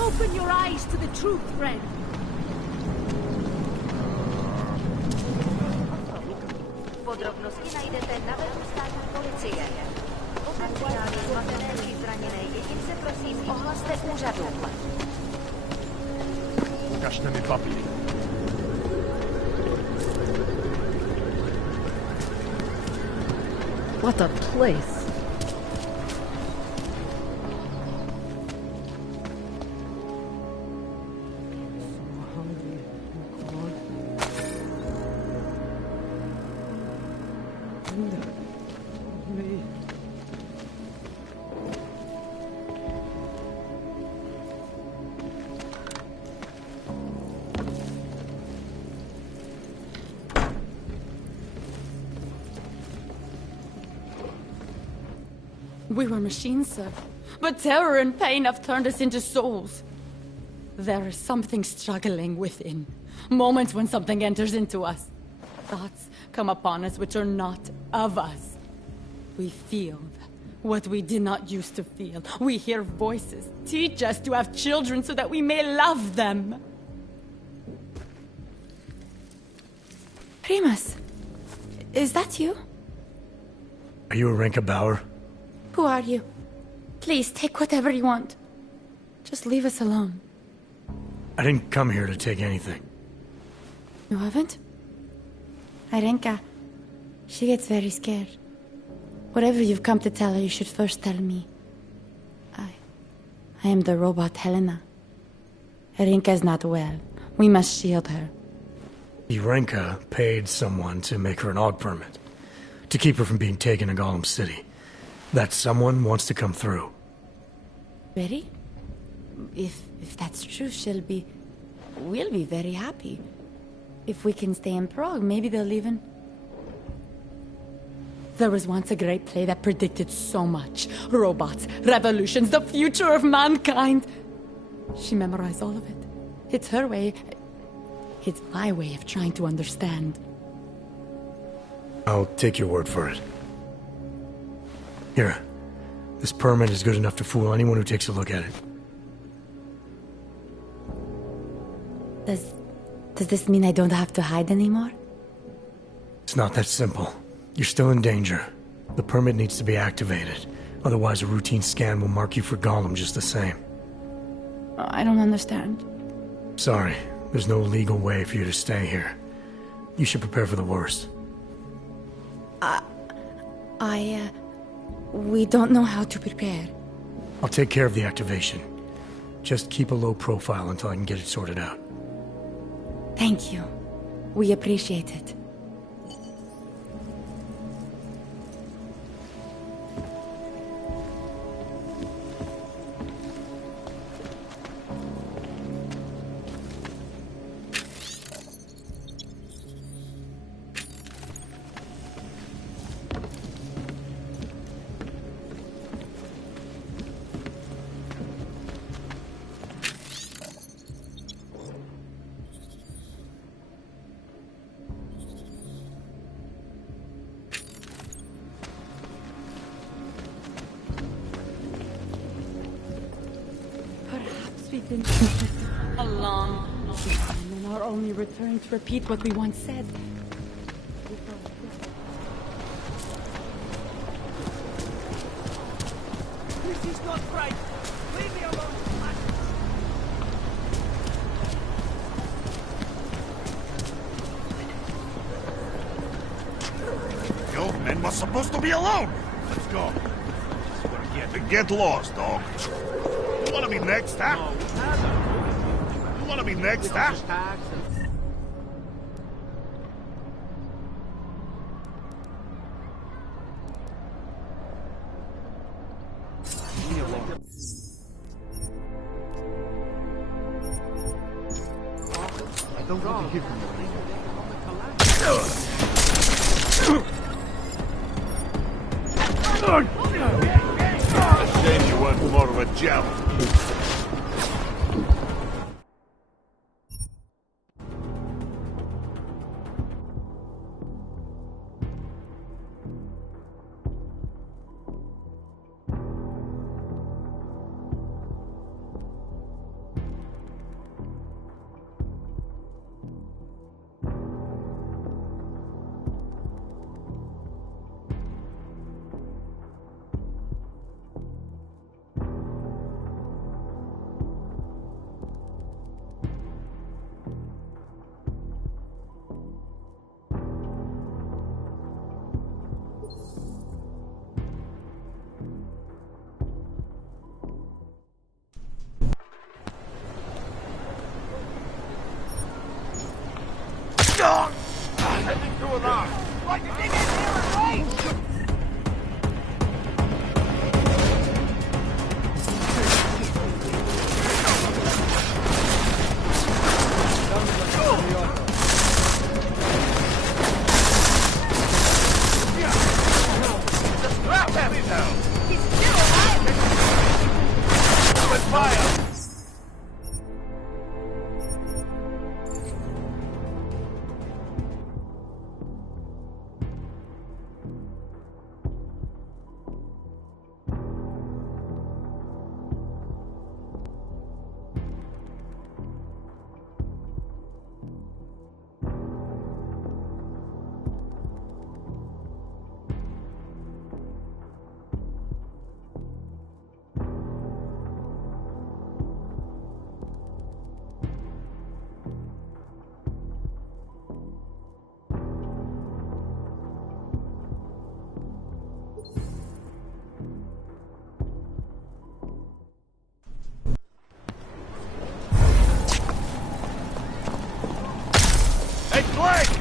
Open your eyes to the truth, friend. Podrobnosti najdete na webu státní policie. Potenciálně zmatené či zraněné jedince prosím ohlaste úřadům. Ukažte mi papír. What a place. We were machines, sir. But terror and pain have turned us into souls. There is something struggling within. Moments when something enters into us. Thoughts come upon us which are not of us. We feel what we did not used to feel. We hear voices. Teach us to have children so that we may love them. Primus, is that you? Are you Arenka Bauer? Who are you? Please, take whatever you want. Just leave us alone. I didn't come here to take anything. You haven't? Arenka, she gets very scared. Whatever you've come to tell her, you should first tell me. I am the robot Helena. Arenka is not well. We must shield her. Arenka paid someone to make her an AUG permit. To keep her from being taken to Golem City. That someone wants to come through. Really? If that's true, we'll be very happy. If we can stay in Prague, maybe they'll even... There was once a great play that predicted so much. Robots, revolutions, the future of mankind. She memorized all of it. It's her way. It's my way of trying to understand. I'll take your word for it. Here. This permit is good enough to fool anyone who takes a look at it. Does this mean I don't have to hide anymore? It's not that simple. You're still in danger. The permit needs to be activated. Otherwise, a routine scan will mark you for Golem just the same. I don't understand. Sorry. There's no legal way for you to stay here. You should prepare for the worst. We don't know how to prepare. I'll take care of the activation. Just keep a low profile until I can get it sorted out. Thank you. We appreciate it. We've been a long time and our only return to repeat what we once said. This is not right. Leave me alone. The old men was supposed to be alone. Let's go. Get lost, dog. You wanna be next, huh? You wanna be next, huh? I don't want to hear from you. Shame you weren't more of a gel. going on? Like you dig in here and wait! Just drop him! He's still alive! With fire! Hey, Blake!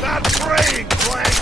Not praying, Blake!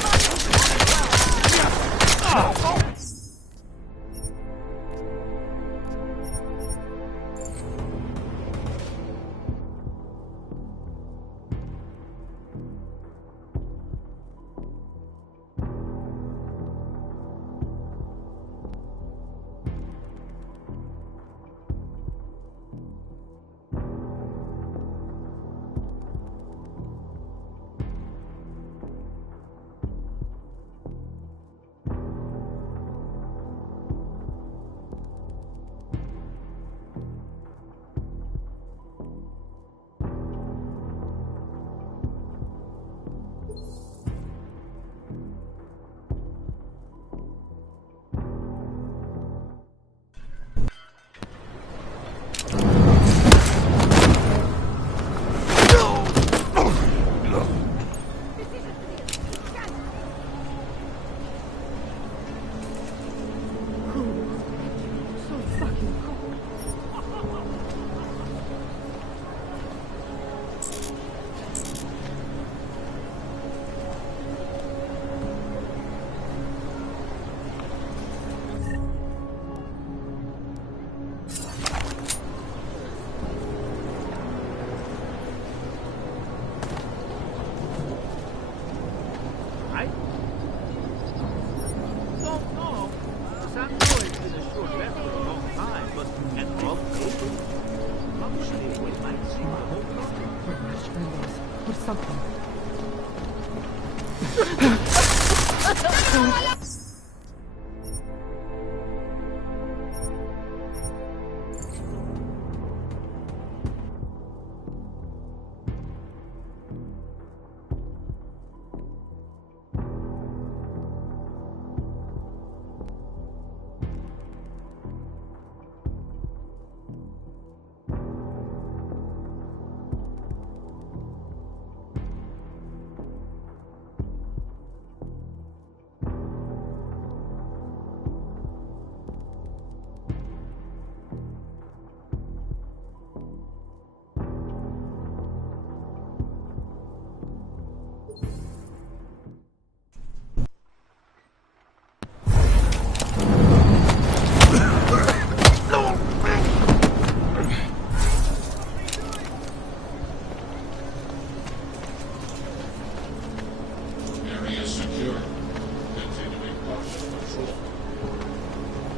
Or something.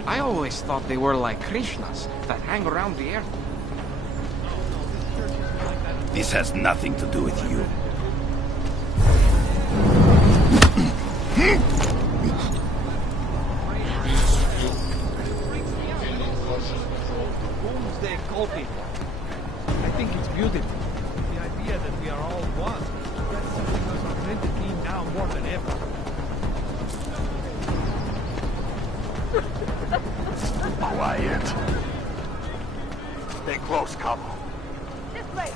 I always thought they were like Krishnas that hang around the earth. This has nothing to do with you. Doomsday culting. I think it's beautiful. The idea that we are all one. That's something us identity now more than ever. Quiet. Stay close, Cabo. This way.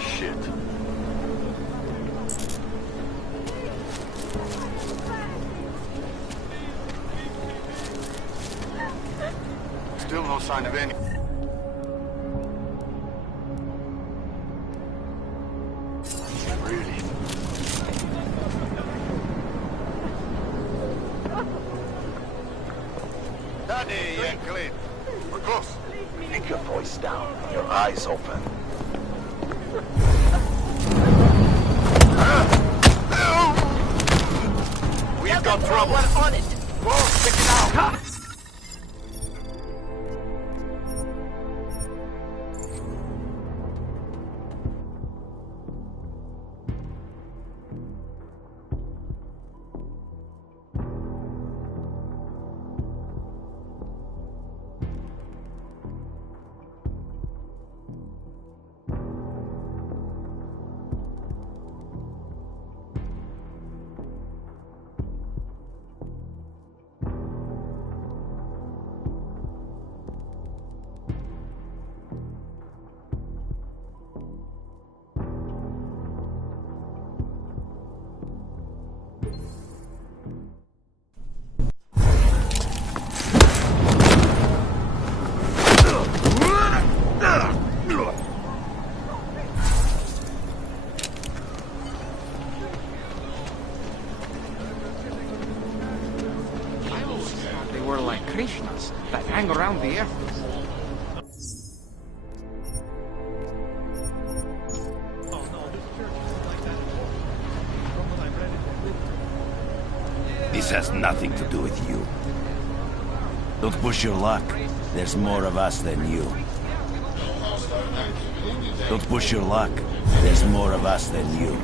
Shit. Still no sign of any. Really? Daddy, young Clint. We're close. Keep your voice down. Your eyes open. We've got trouble. We're on it. Go, check it out. I always thought they were like Krishnas that hang around the earth. Oh no, this church isn't like that at all. From what I've read in the This has nothing to do with you. Don't push your luck. There's more of us than you. Don't push your luck. There's more of us than you.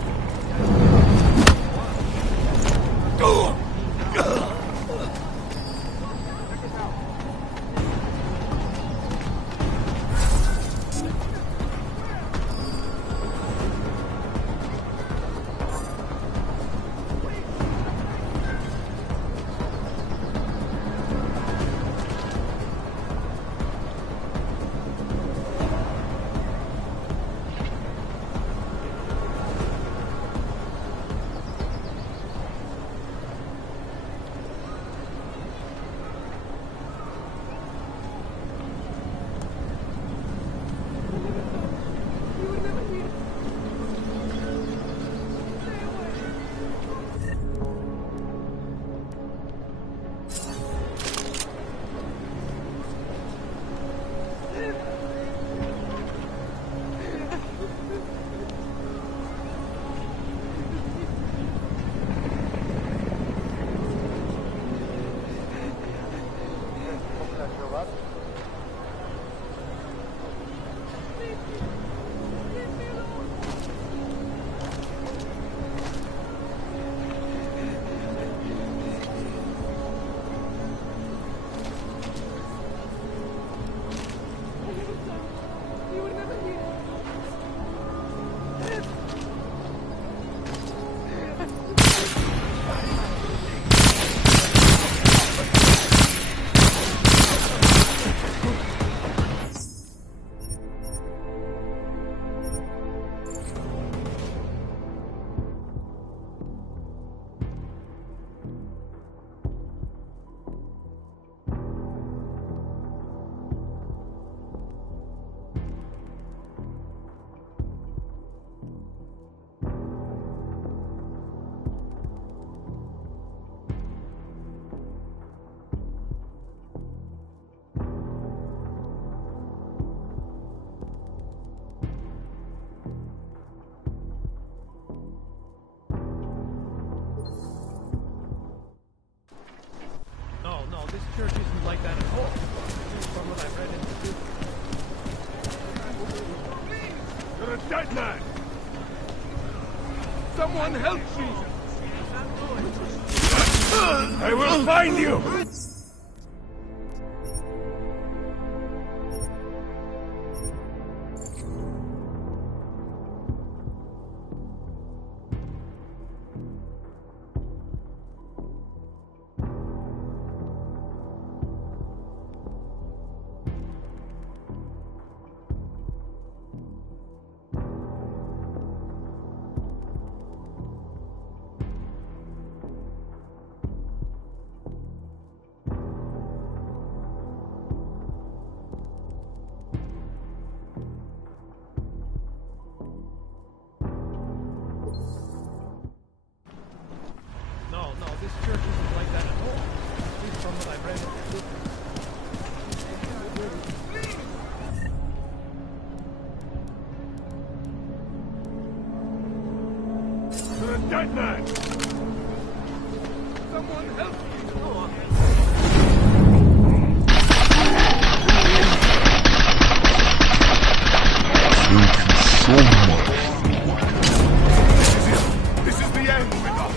church isn't like that at all. From what I've read in the book. You're a dead man! Someone help me! I will find you! No, this church isn't like that at all. At least from what I've read in the book. You're a dead man! Someone help me! This is the end with us!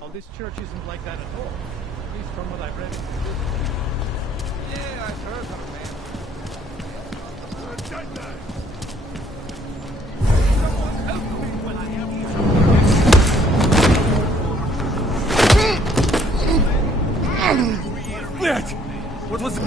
Oh, this church isn't like that at all. At least from what I've read in the book. Yeah, I've heard of it, man. You're a dead man! Someone help me when I am Нет! What was it?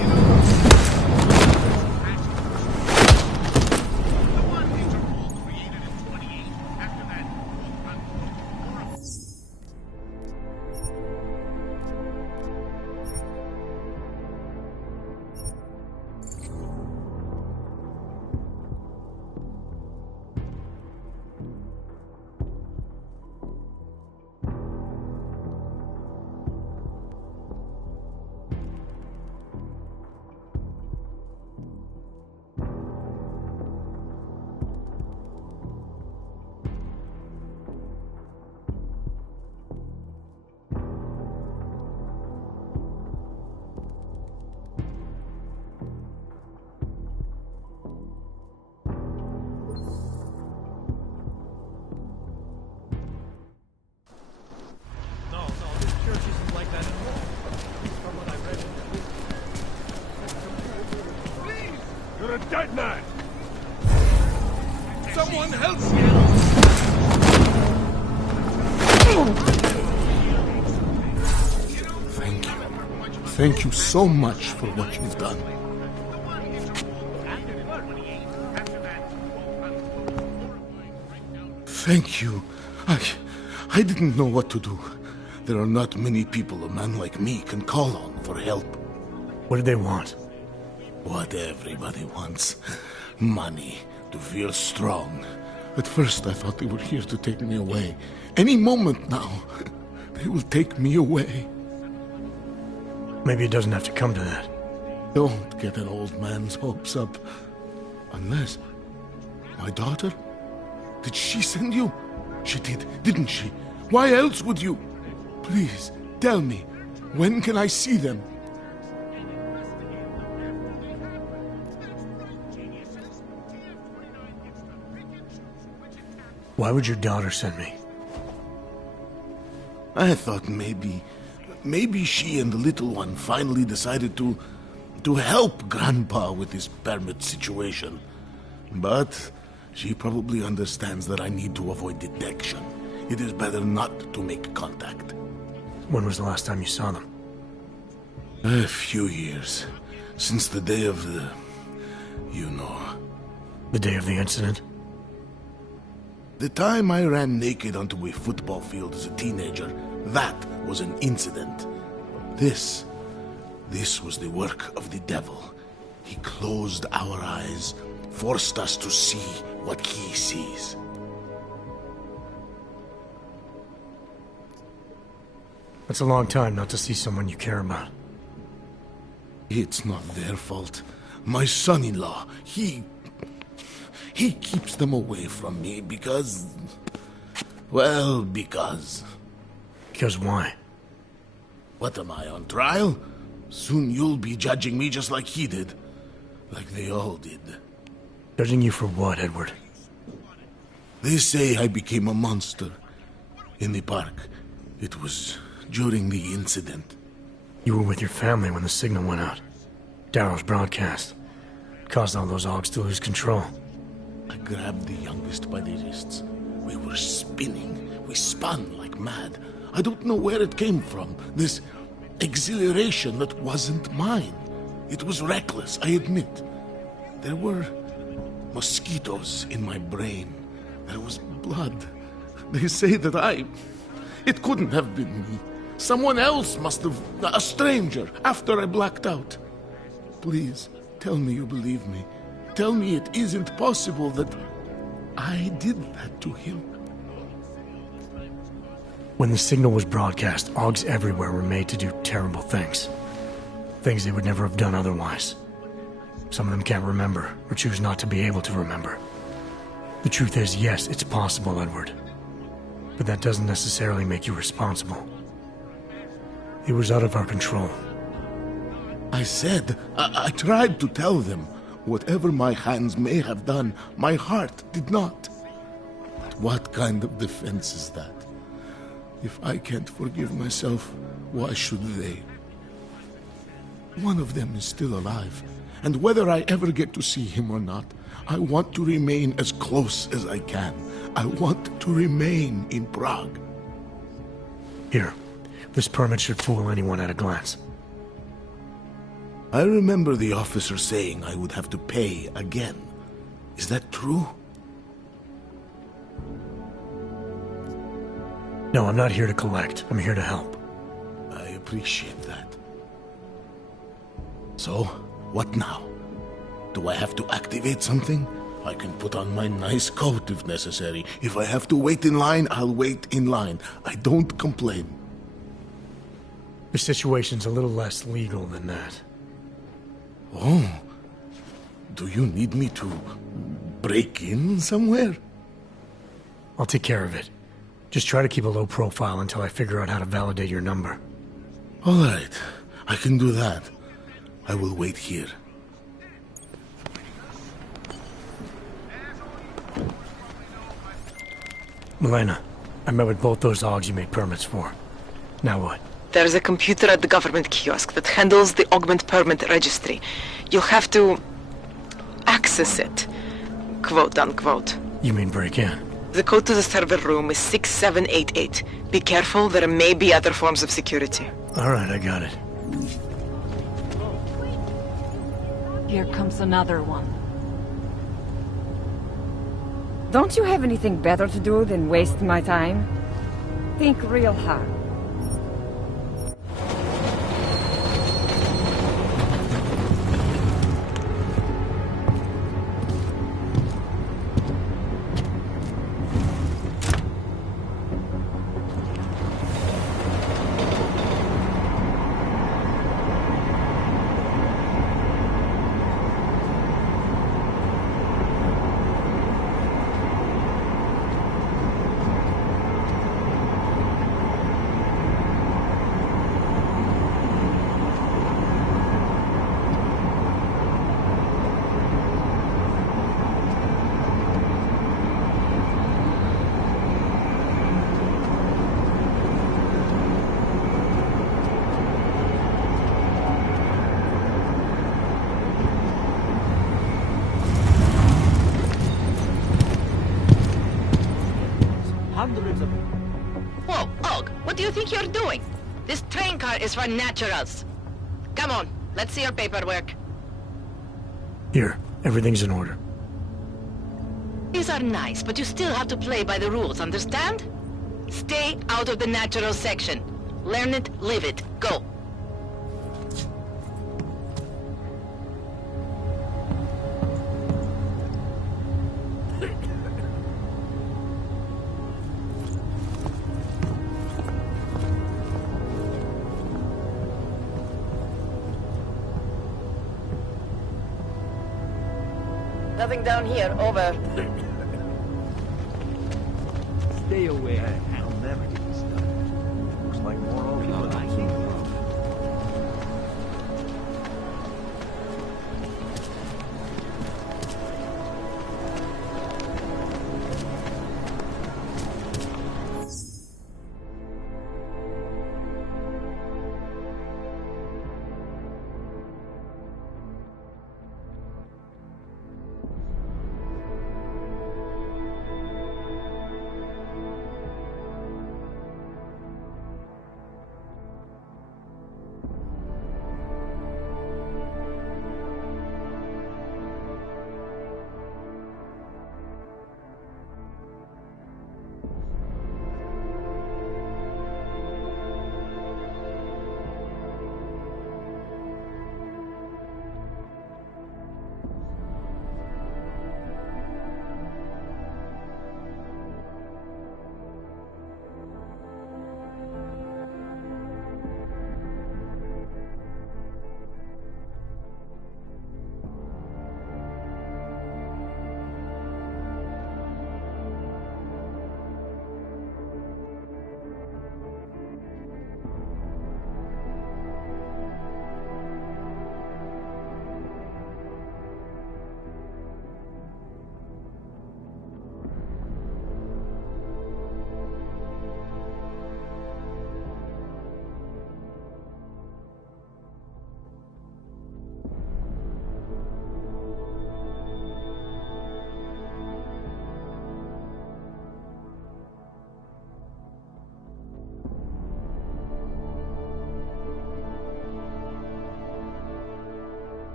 You're a dead man! Someone help me! Thank you. Thank you so much for what you've done. Thank you. I didn't know what to do. There are not many people a man like me can call on for help. What did they want? What everybody wants. Money, to feel strong. At first I thought they were here to take me away. Any moment now, they will take me away. Maybe it doesn't have to come to that. Don't get an old man's hopes up. Unless... my daughter? Did she send you? She did, didn't she? Why else would you? Please, tell me. When can I see them? Why would your daughter send me? I thought maybe she and the little one finally decided to help Grandpa with his permit situation. But she probably understands that I need to avoid detection. It is better not to make contact. When was the last time you saw them? A few years. Since the day of the... you know. The day of the incident? The time I ran naked onto a football field as a teenager, that was an incident. This was the work of the devil. He closed our eyes, forced us to see what he sees. That's a long time not to see someone you care about. It's not their fault. My son-in-law, he keeps them away from me because... well, because... Because why? What am I, on trial? Soon you'll be judging me just like he did. Like they all did. Judging you for what, Edward? They say I became a monster. In the park. It was during the incident. You were with your family when the signal went out. Darrow's broadcast. It caused all those Augs to lose control. I grabbed the youngest by the wrists. We were spinning. We spun like mad. I don't know where it came from. This exhilaration that wasn't mine. It was reckless, I admit. There were mosquitoes in my brain. There was blood. They say that it couldn't have been me. Someone else must have... a stranger, after I blacked out. Please, tell me you believe me. Tell me it isn't possible that I did that to him. When the signal was broadcast, Augs everywhere were made to do terrible things. Things they would never have done otherwise. Some of them can't remember, or choose not to be able to remember. The truth is, yes, it's possible, Edward. But that doesn't necessarily make you responsible. It was out of our control. I said, I tried to tell them. Whatever my hands may have done, my heart did not. But what kind of defense is that? If I can't forgive myself, why should they? One of them is still alive, and whether I ever get to see him or not, I want to remain as close as I can. I want to remain in Prague. Here, this permit should fool anyone at a glance. I remember the officer saying I would have to pay again. Is that true? No, I'm not here to collect. I'm here to help. I appreciate that. So, what now? Do I have to activate something? I can put on my nice coat if necessary. If I have to wait in line, I'll wait in line. I don't complain. The situation's a little less legal than that. Oh. Do you need me to break in somewhere? I'll take care of it. Just try to keep a low profile until I figure out how to validate your number. All right. I can do that. I will wait here. Milena, I met with both those Augs you made permits for. Now what? There's a computer at the government kiosk that handles the augment permit registry. You'll have to access it, quote unquote. You mean break in? The code to the server room is 6788. Be careful, there may be other forms of security. Alright, I got it. Here comes another one. Don't you have anything better to do than waste my time? Think real hard. hundreds of... Whoa, Og, what do you think you're doing? This train car is for naturals. Come on, let's see your paperwork. Here, everything's in order. These are nice, but you still have to play by the rules, understand? Stay out of the natural section. Learn it, live it. Go. Nothing down here, over. Stay away. I'll never get this done. Looks like more of you than I think.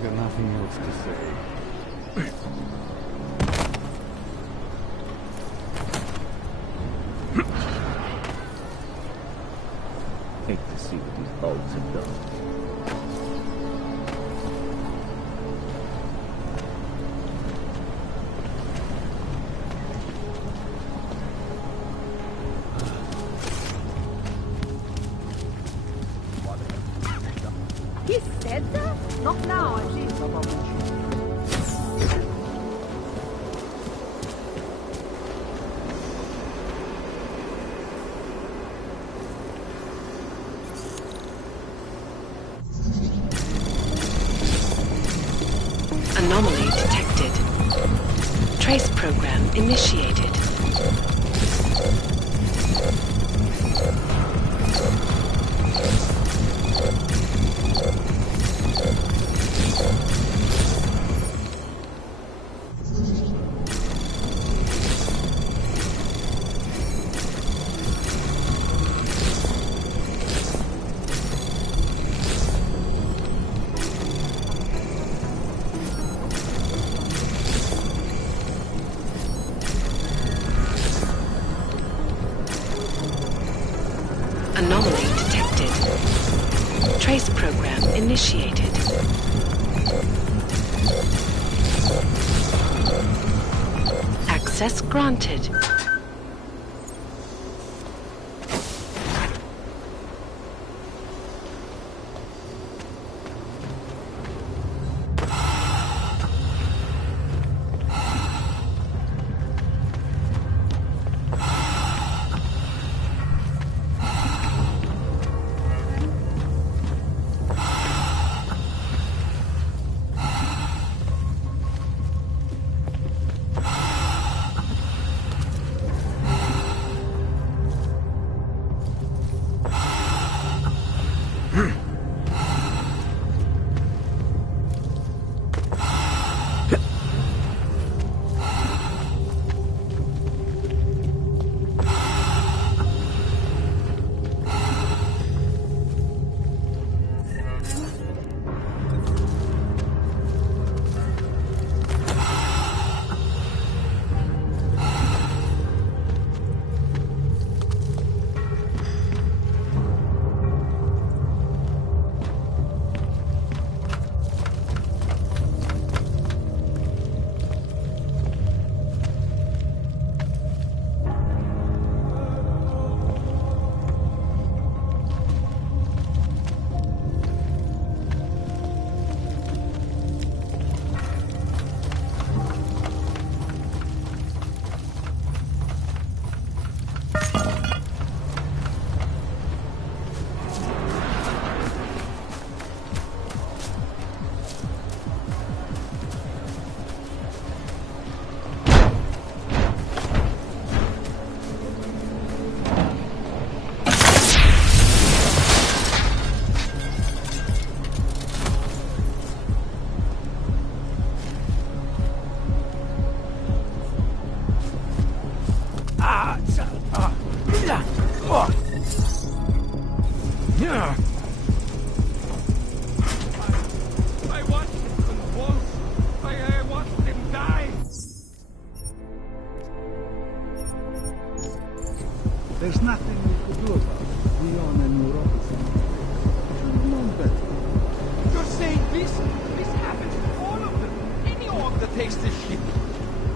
Got nothing else to say. Hate to see what these bugs have done. He said that? Not now, at least. Anomaly detected. Trace program initiated. Anomaly detected. Trace program initiated. Access granted. I watched him convulse. I watched him die. There's nothing we could do about it. Leon and neuropathy. Should have known better. You're saying this happens to all of them. Any orc that takes this shit.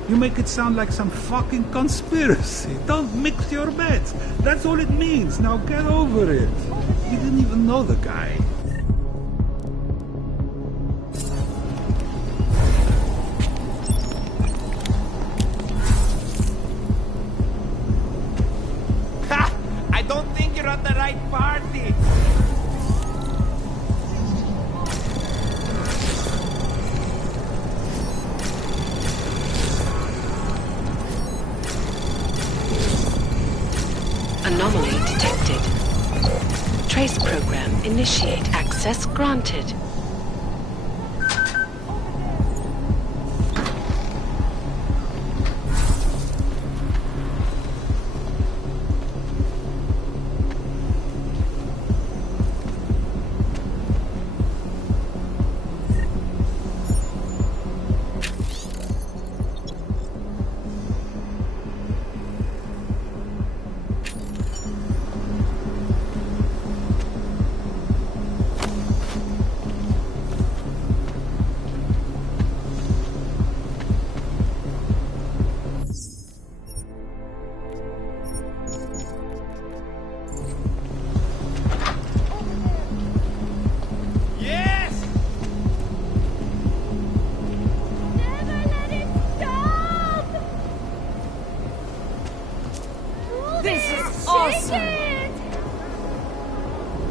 You make it sound like some fucking conspiracy. Don't mix your bets. That's all it means. Now get over it. You didn't even know the guy. Ha! I don't think you're at the right party. Anomaly detected. Trace program initiate. Access granted.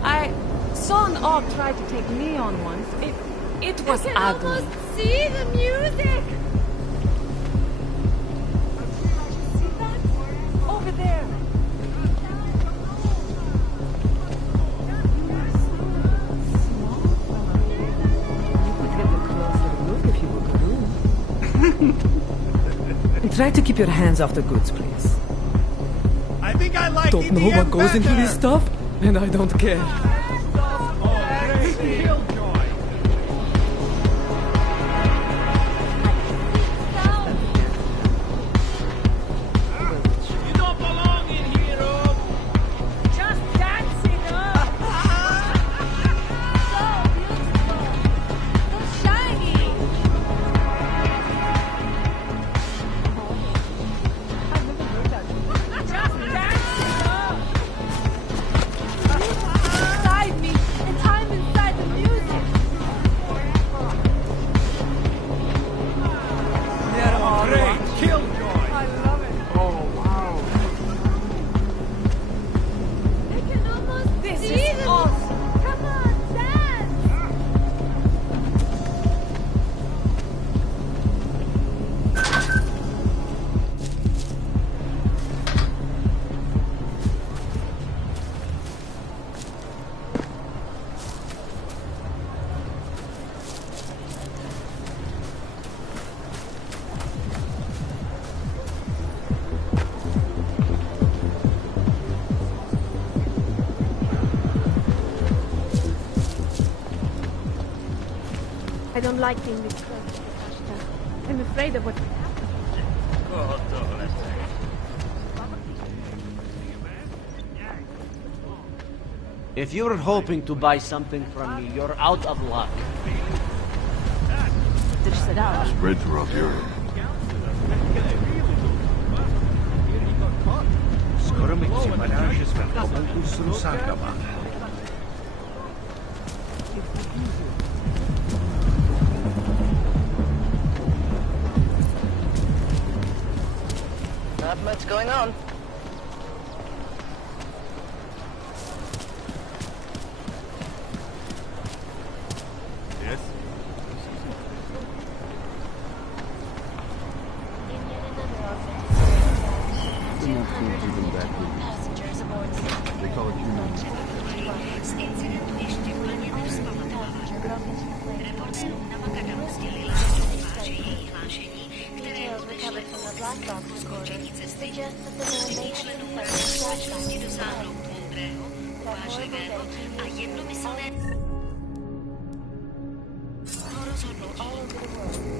I saw an orc try to take me on once. It was ugly. I can almost see the music. Over there. You could get a closer look if you were Karoo. Try to keep your hands off the goods, please. I think I like Don't know what goes into this stuff, and I don't care. don't like being misquoted, Pashta. I'm afraid of what could happen. If you're hoping to buy something from me, you're out of luck. Spread throughout Europe. Skoro mi připadá, že jsme v oblouku s rusákama. Not much going on. Yes? They call it human.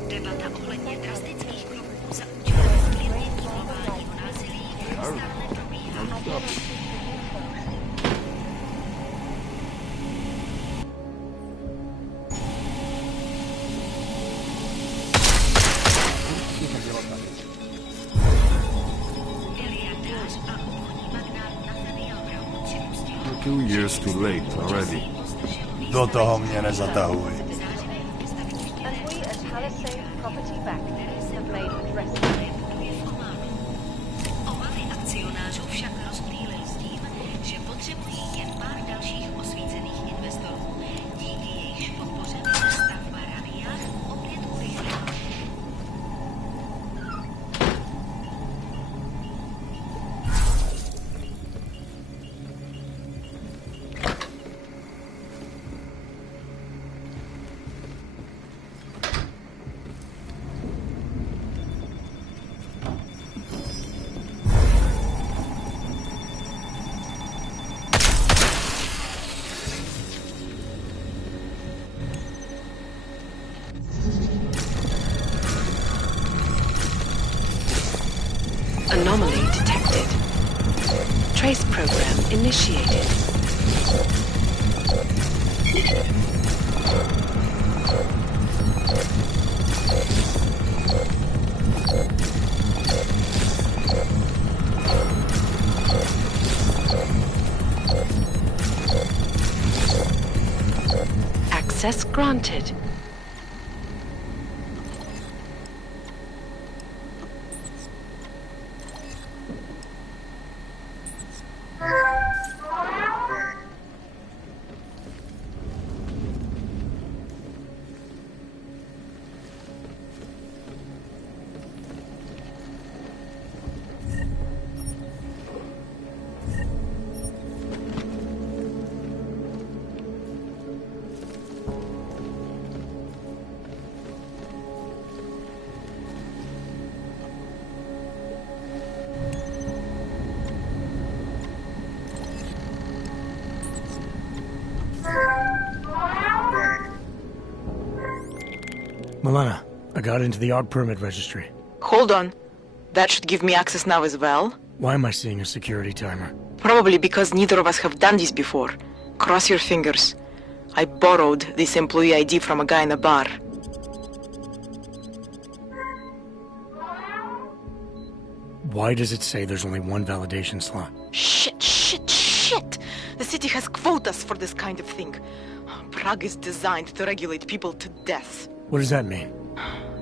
Debata ohledně drastických kroků za účelem zklidnění globálního násilí stále probíhá. You're 2 years too late already. Do toho mě nezatahuj. And we at Palisade Property Bank have made addresses. Obavy akcionářů však rozptýlil s tím, že potřebují jen pár dalších osvícených investorů, díky jejichž podpoře bude stavba Rania opět urychlena. Anomaly detected. Trace program initiated. Access granted. Milena, I got into the AUG permit registry. Hold on. That should give me access now as well. Why am I seeing a security timer? Probably because neither of us have done this before. Cross your fingers. I borrowed this employee ID from a guy in a bar. Why does it say there's only one validation slot? Shit! The city has quotas for this kind of thing. Prague is designed to regulate people to death. What does that mean?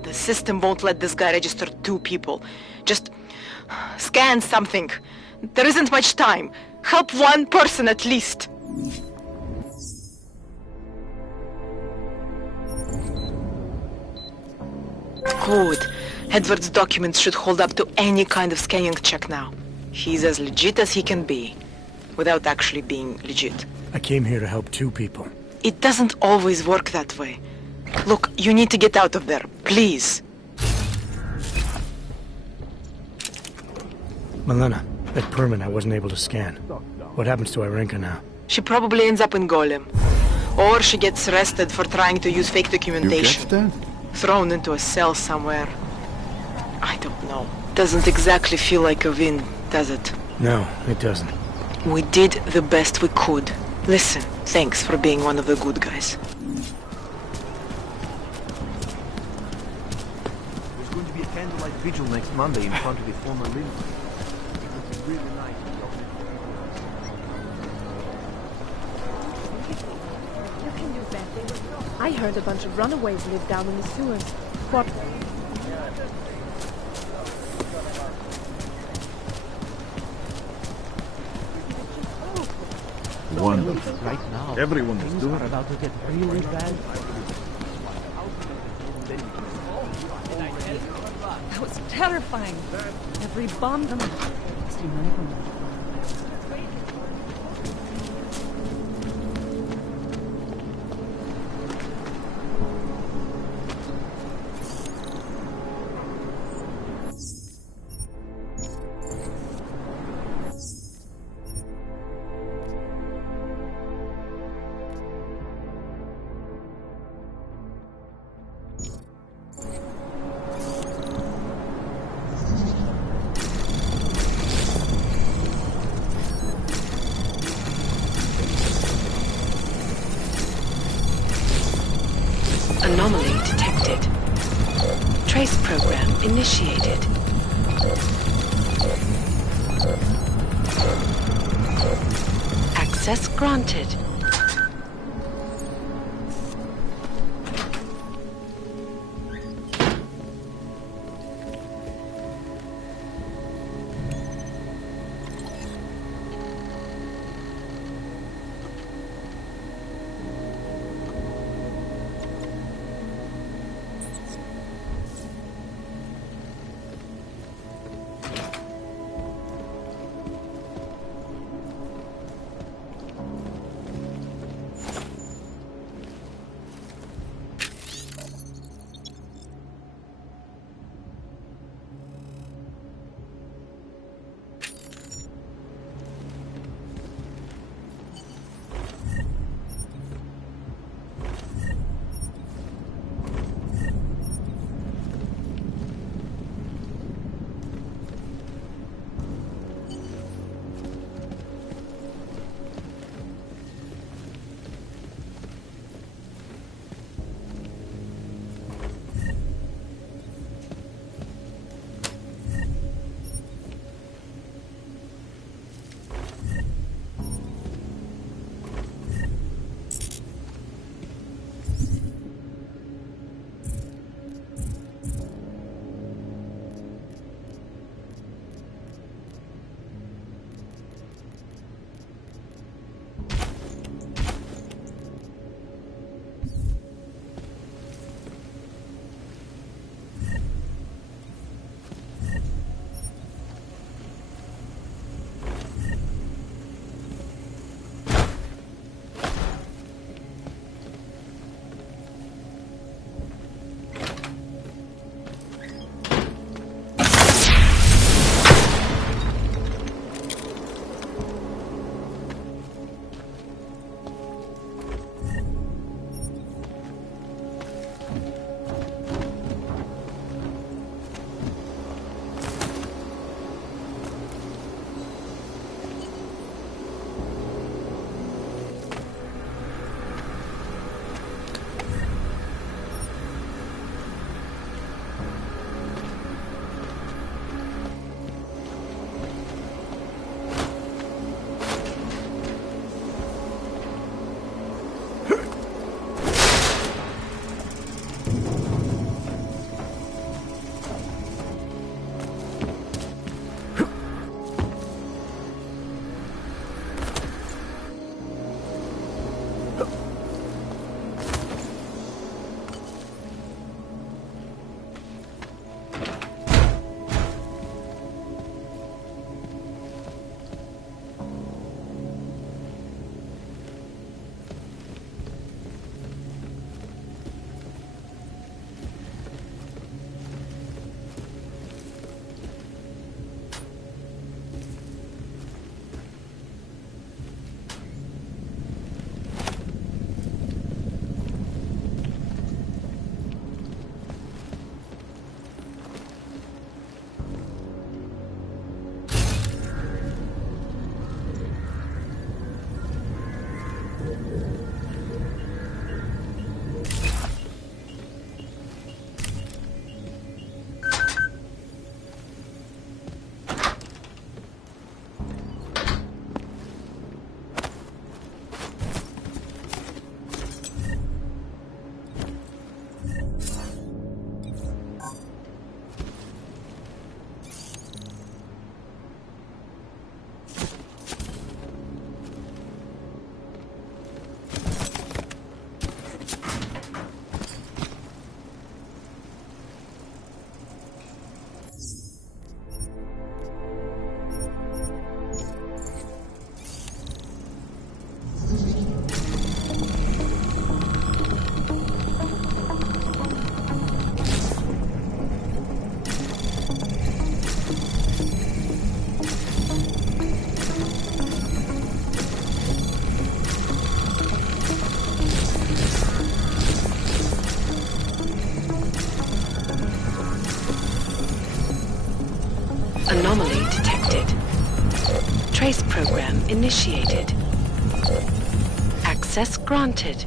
The system won't let this guy register 2 people. Just scan something. There isn't much time. Help 1 person at least. Good. Edward's documents should hold up to any kind of scanning check now. He's as legit as he can be, without actually being legit. I came here to help 2 people. It doesn't always work that way. Look, you need to get out of there, please. Milena, that permit I wasn't able to scan. What happens to Irenka now? She probably ends up in Golem. Or she gets arrested for trying to use fake documentation. You get that? Thrown into a cell somewhere. I don't know. Doesn't exactly feel like a win, does it? No, it doesn't. We did the best we could. Listen, thanks for being one of the good guys. There's going to be a candlelight vigil next Monday in front of the former Lynn. It would be really nice. You can do that. I heard a bunch of runaways live down in the sewers. What? Wonderful. Right now, Everyone is things doing are it. about to get really bad. That was terrifying. Every bomb them. Anomaly detected. Trace program initiated. Access granted. Anomaly detected. Trace program initiated. Access granted.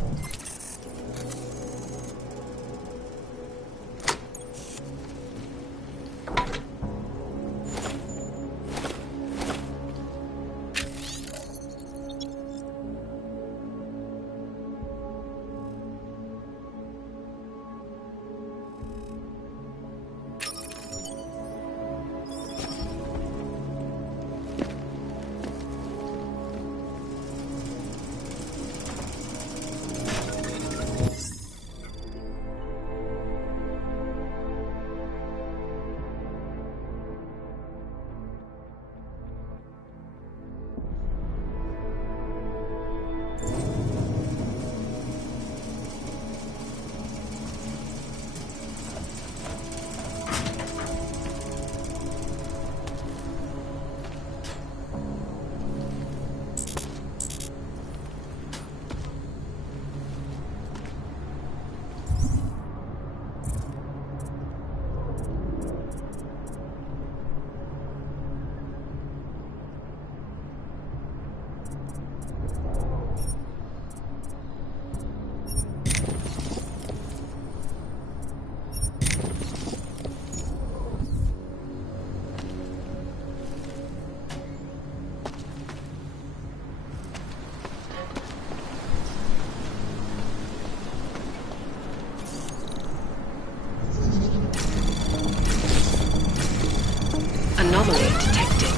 Anomaly detected.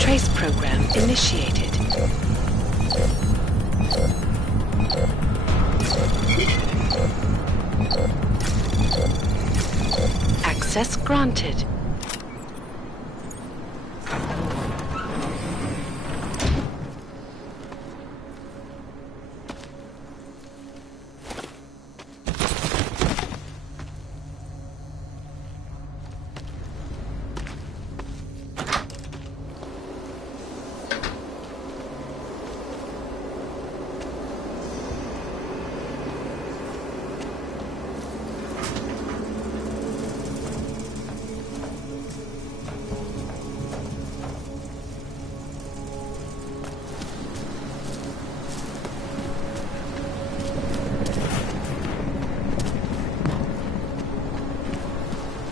Trace program initiated. Access granted.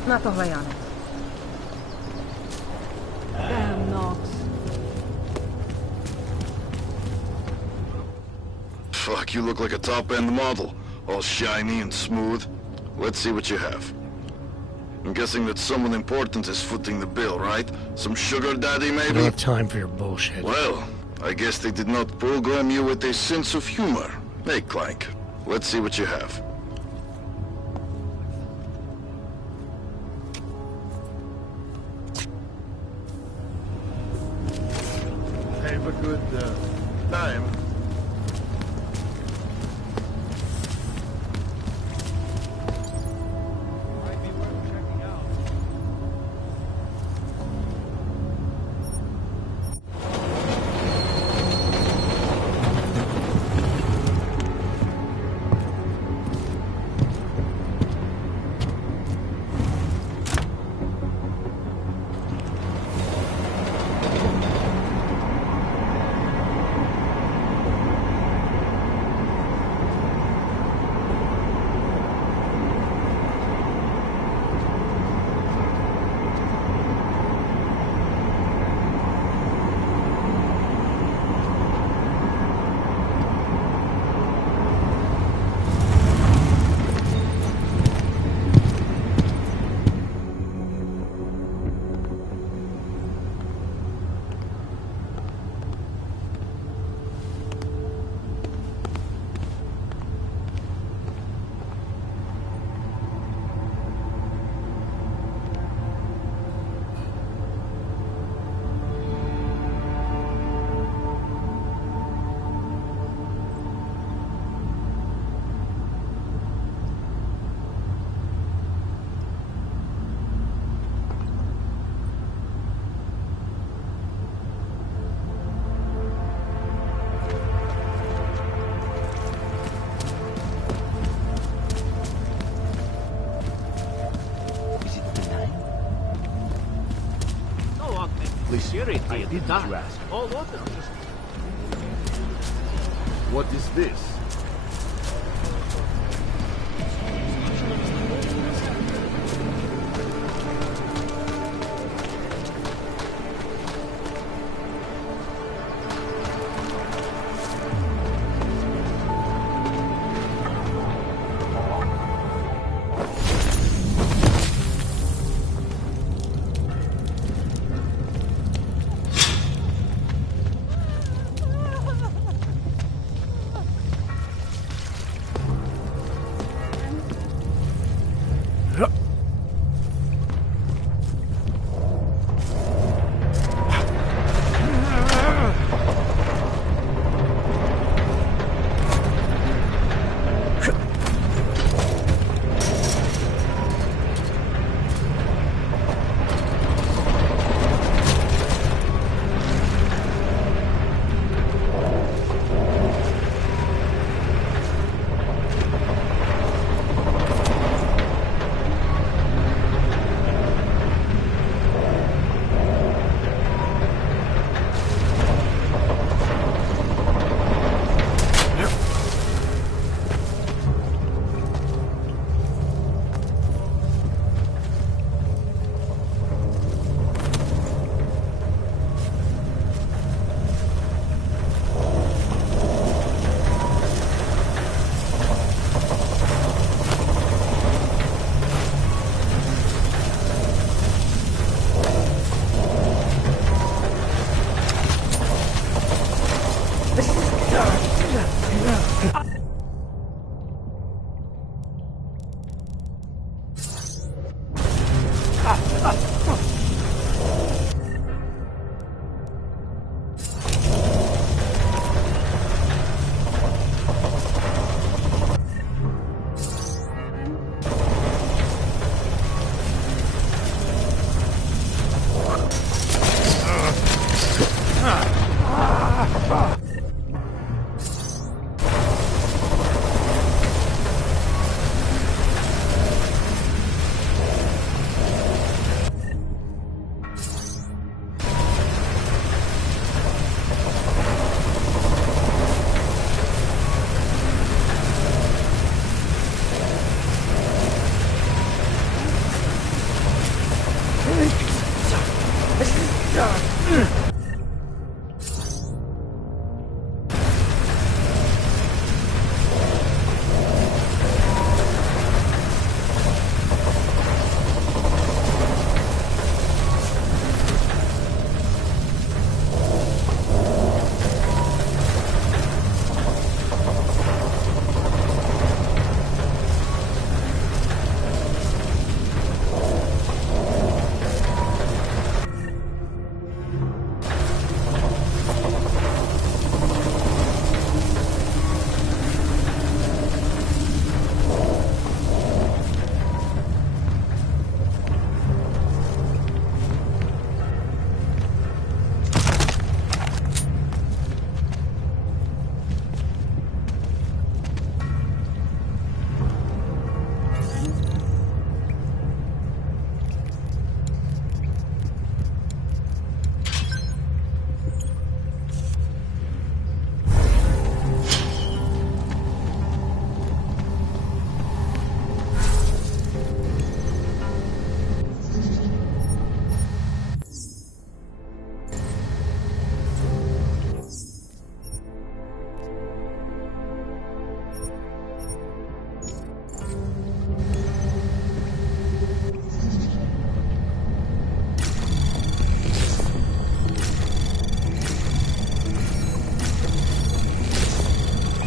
Na tohle, Janek. Damn, Knox. Fuck, you look like a top-end model. All shiny and smooth. Let's see what you have. I'm guessing that someone important is footing the bill, right? Some sugar daddy, I maybe? don't have time for your bullshit. Well, I guess they did not program you with a sense of humor. Hey, Clank, let's see what you have. Have a good time. something. Please, Security I at did the what time. you asked. Oh, what? What is this?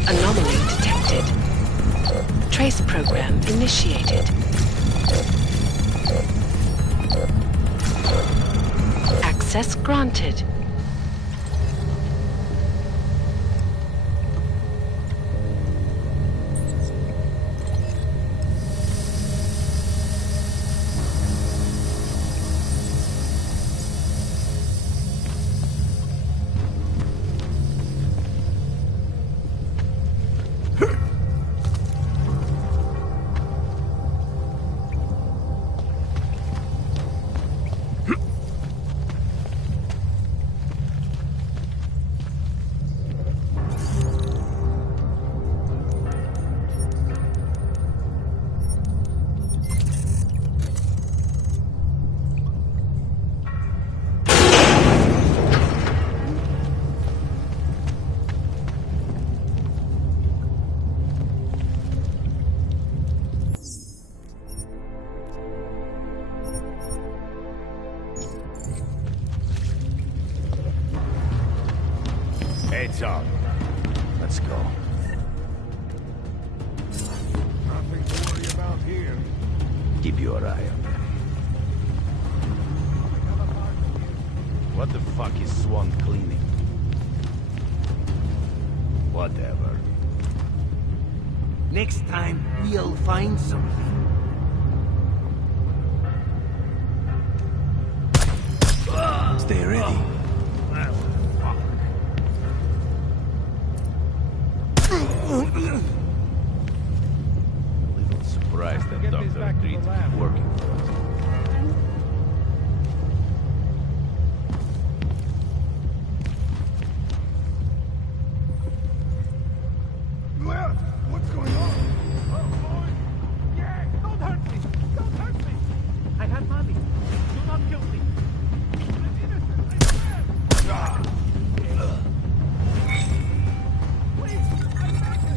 Anomaly detected. Trace program initiated. Access granted. Heads up. Let's go. Nothing to worry about here. Keep your eye on them. What the fuck is Swan cleaning? Whatever. Next time, we'll find something. Stay ready. Little surprised that Doctor agreed to keep working for us. What's going on? Yeah, don't hurt me! Don't hurt me! I have money. Do not kill me. I'm innocent, I swear! Please, I beg you.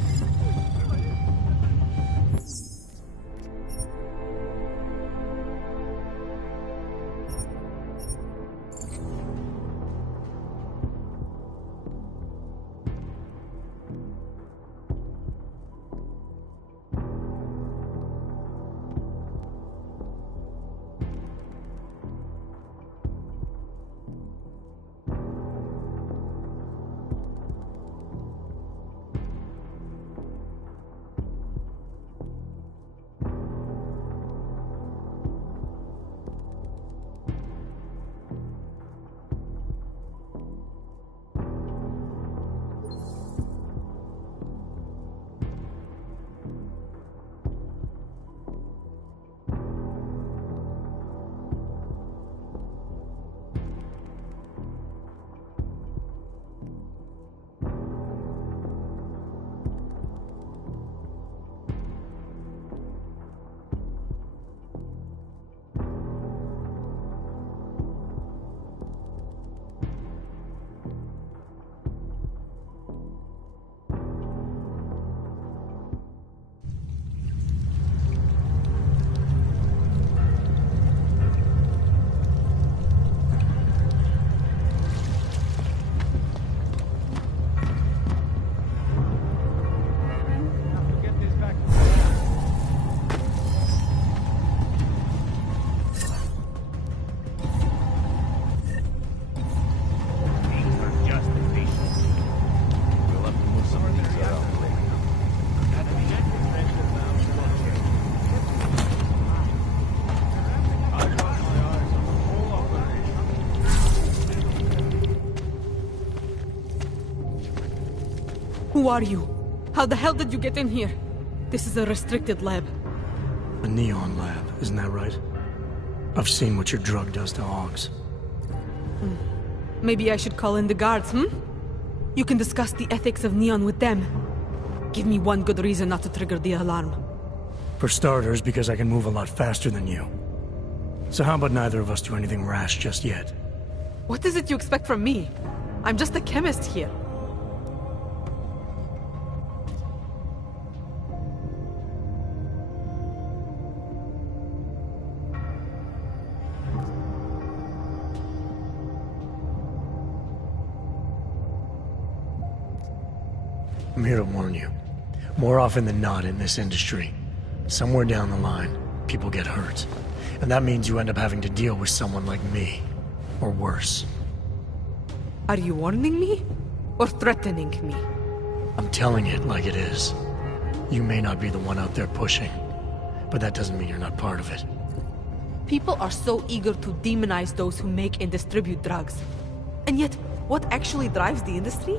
Who are you? How the hell did you get in here? This is a restricted lab. A neon lab, isn't that right? I've seen what your drug does to Augs. Maybe I should call in the guards, You can discuss the ethics of neon with them. Give me one good reason not to trigger the alarm. For starters, because I can move a lot faster than you. So how about neither of us do anything rash just yet? What is it you expect from me? I'm just a chemist here. I'm here to warn you. More often than not in this industry, somewhere down the line, people get hurt. And that means you end up having to deal with someone like me. Or worse. Are you warning me? Or threatening me? I'm telling it like it is. You may not be the one out there pushing, but that doesn't mean you're not part of it. People are so eager to demonize those who make and distribute drugs. And yet, what actually drives the industry?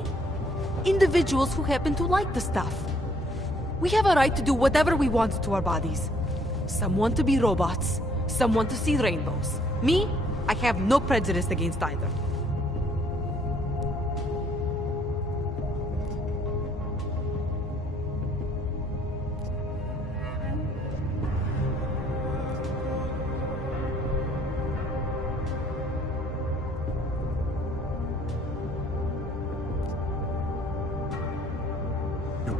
Individuals who happen to like the stuff. We have a right to do whatever we want to our bodies. Some want to be robots, some want to see rainbows. Me, I have no prejudice against either.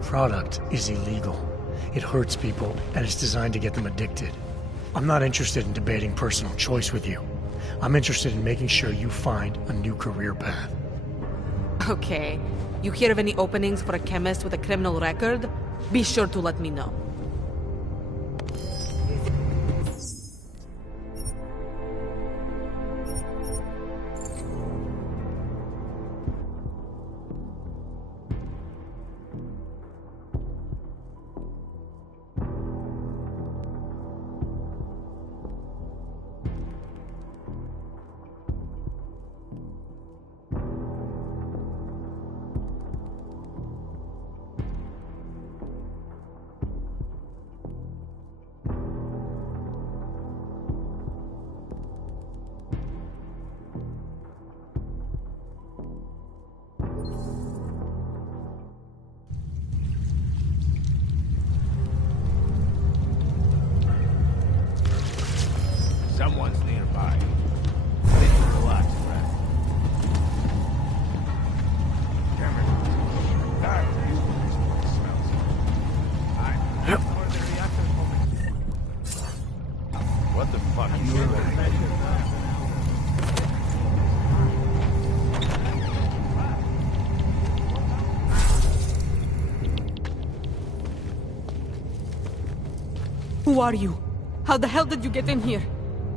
Product is illegal. It hurts people, and it's designed to get them addicted. I'm not interested in debating personal choice with you. I'm interested in making sure you find a new career path. Okay. You hear of any openings for a chemist with a criminal record? Be sure to let me know. Someone's nearby. Need to relax, friend. Damn it. God, you this place smells. What the fuck is that? Who are you? How the hell did you get in here?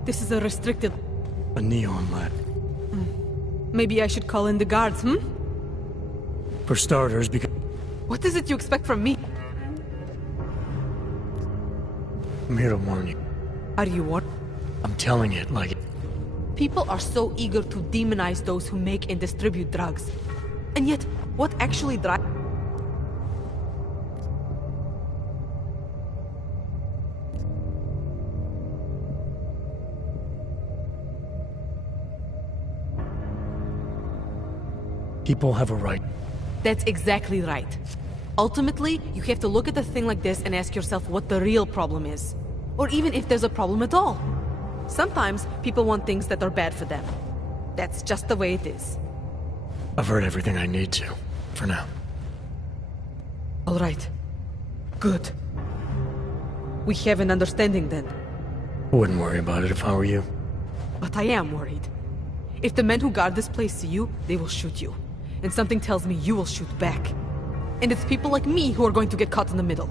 This is a restricted... A neon lab. Maybe I should call in the guards, hmm? For starters, because... What is it you expect from me? I'm here to warn you. Are you what? I'm telling it like... People are so eager to demonize those who make and distribute drugs. And yet, what actually drives... People have a right. That's exactly right. Ultimately, you have to look at a thing like this and ask yourself what the real problem is. Or even if there's a problem at all. Sometimes, people want things that are bad for them. That's just the way it is. I've heard everything I need to, for now. All right. Good. We have an understanding then. I wouldn't worry about it if I were you. But I am worried. If the men who guard this place see you, they will shoot you. And something tells me you will shoot back. And it's people like me who are going to get caught in the middle.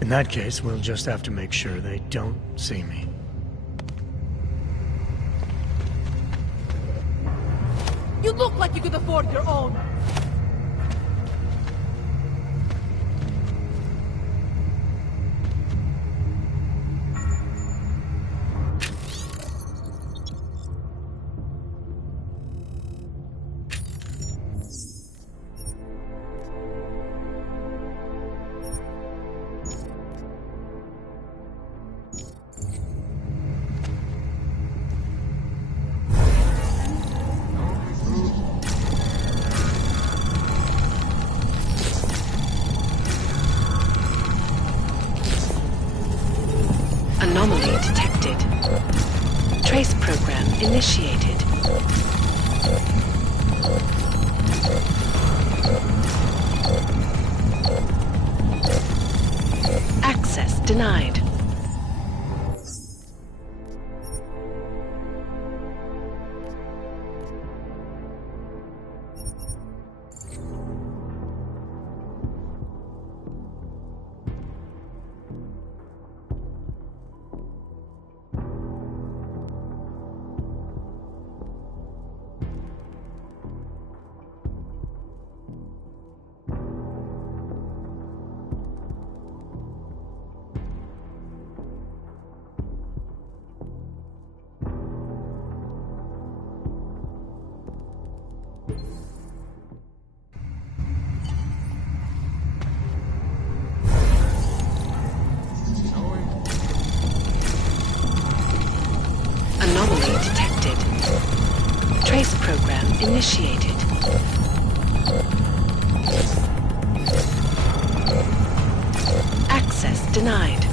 In that case, we'll just have to make sure they don't see me. You look like you could afford your own! Anomaly detected. Trace program initiated. Access denied. Anomaly detected. Trace program initiated. Access denied.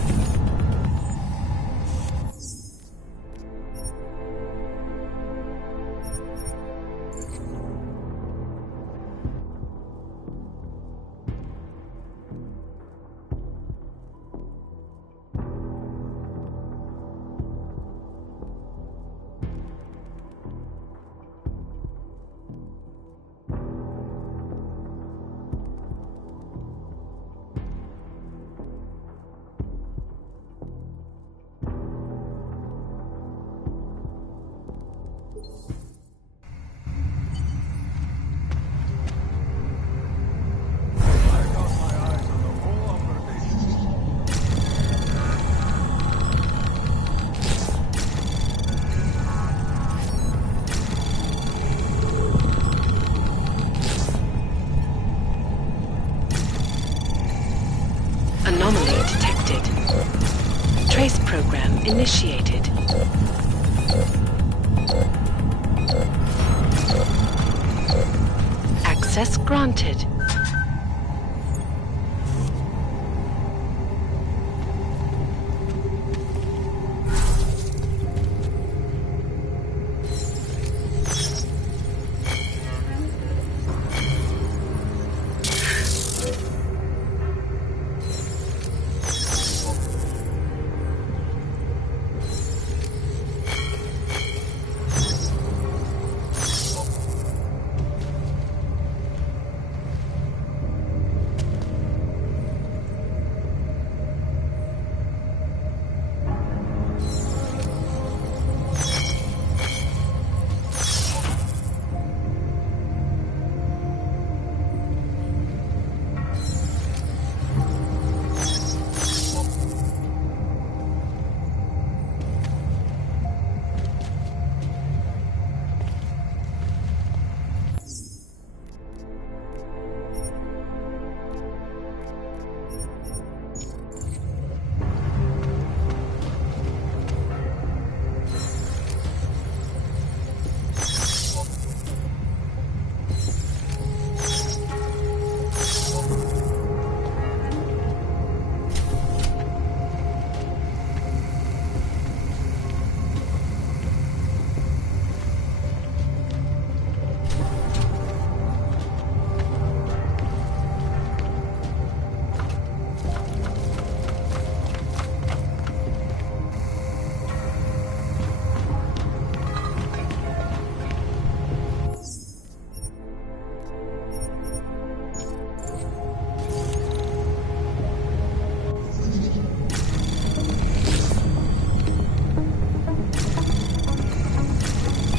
Access granted.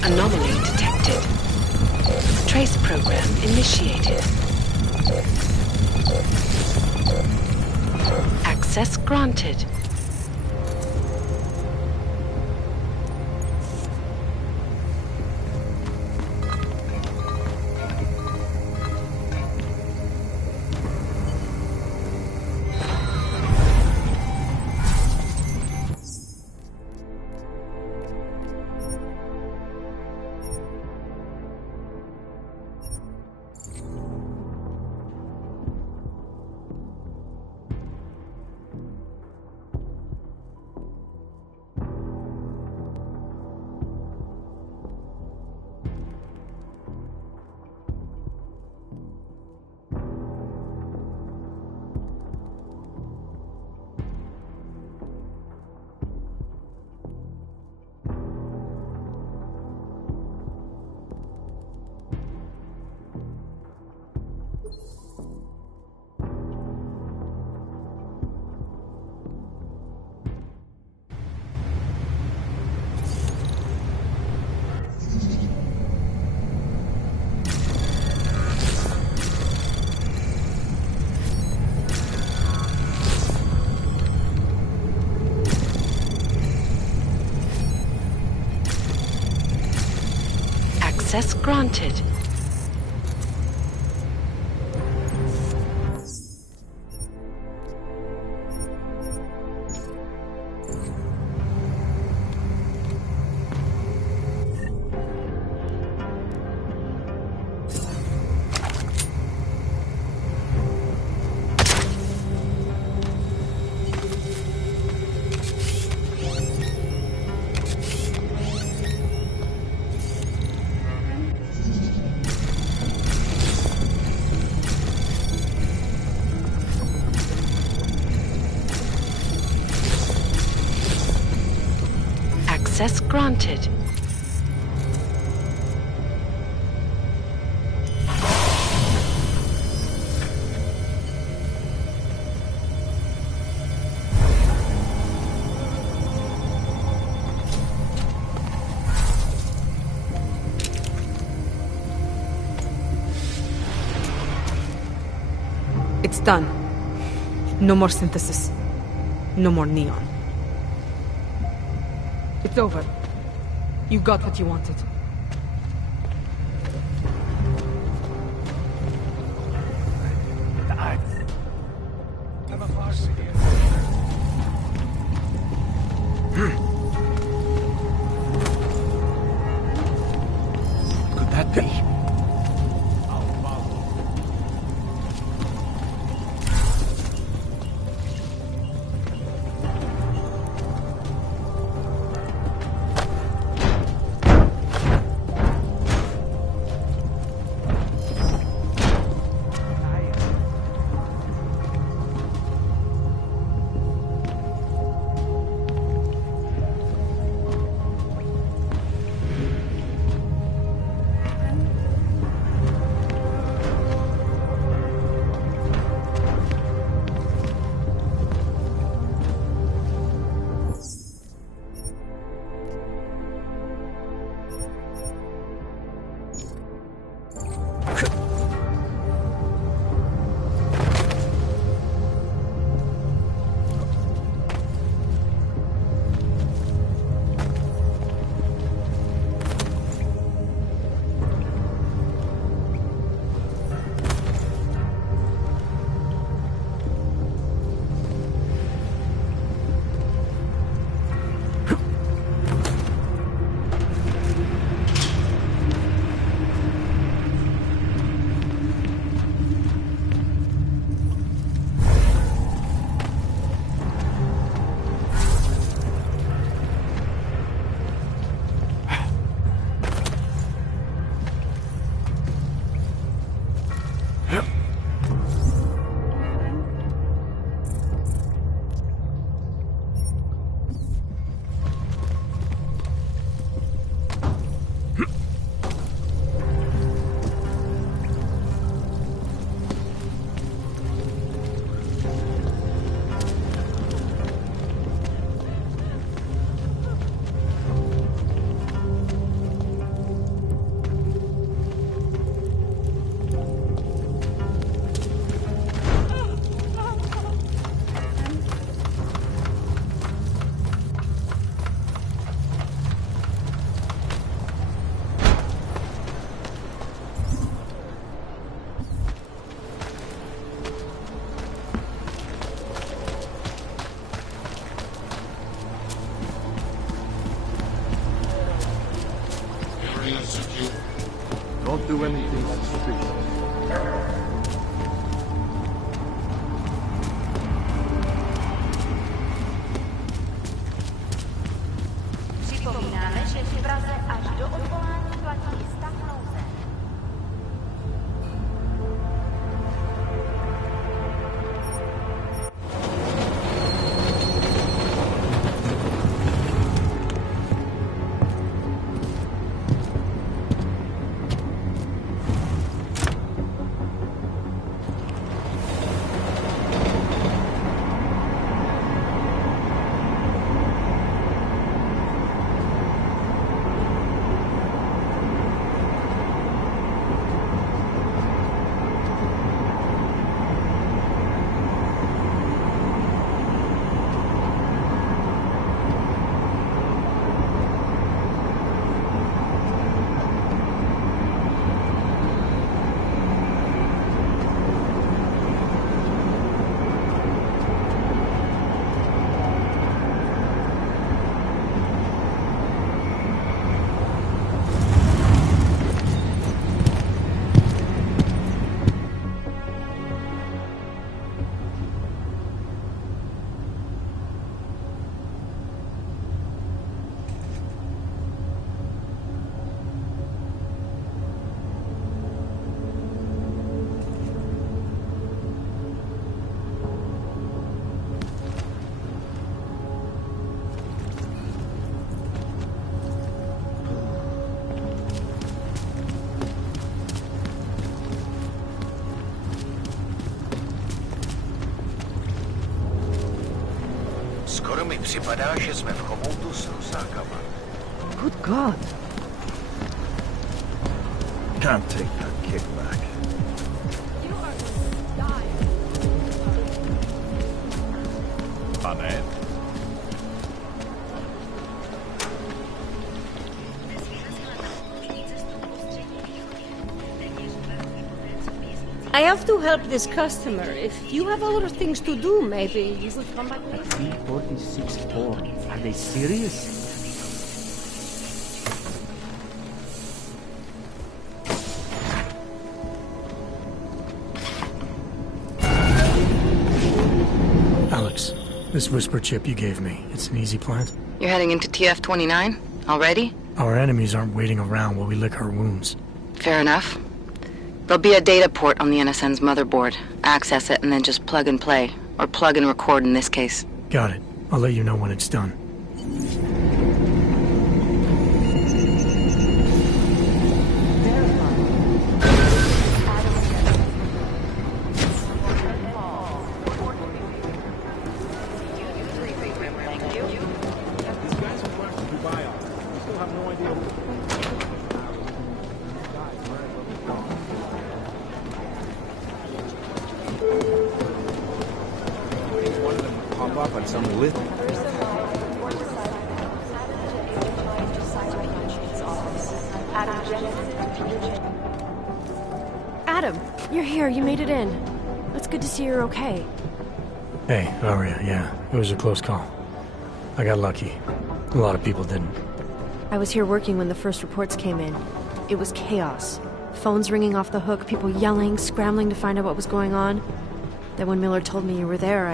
Anomaly detected. Trace program initiated. Access granted. Access granted. Access granted. It's done. No more synthesis. No more neon. It's over. You got what you wanted. Could that be? I'll follow. Don't do anything suspicious. Připomínáme, že v Praze až do odvolání platí stav nouze. Skoro mi připadá, že jsme v chomoutu s rusákama. Good God. Can't take that kickback. Pane? I have to help this customer. If you have other things to do, maybe you would come back A later. T-46 Ford. Are they serious? Alex, this whisper chip you gave me, it's an easy plant? You're heading into TF-29? Already? Our enemies aren't waiting around while we lick our wounds. Fair enough. There'll be a data port on the NSN's motherboard. Access it and then just plug and play. Or plug and record in this case. Got it. I'll let you know when it's done. One of them would pop up on some list. Adam, you're here. You made it in. It's good to see you're okay. Hey, Aria, yeah, it was a close call. I got lucky. A lot of people didn't. I was here working when the first reports came in. It was chaos. Phones ringing off the hook, people yelling, scrambling to find out what was going on. Then when Miller told me you were there,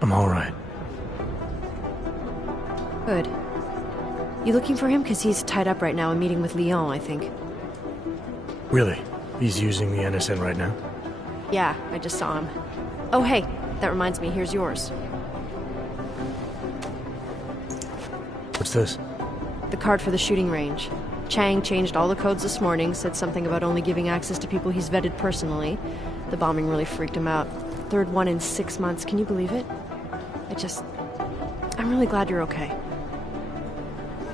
I'm all right. Good. You looking for him? Because he's tied up right now and meeting with Leon, I think. Really? He's using the NSN right now? Yeah, I just saw him. Oh, hey, that reminds me, here's yours. What's this? The card for the shooting range. Chang changed all the codes this morning, said something about only giving access to people he's vetted personally. The bombing really freaked him out. Third one in 6 months, can you believe it? I'm really glad you're okay.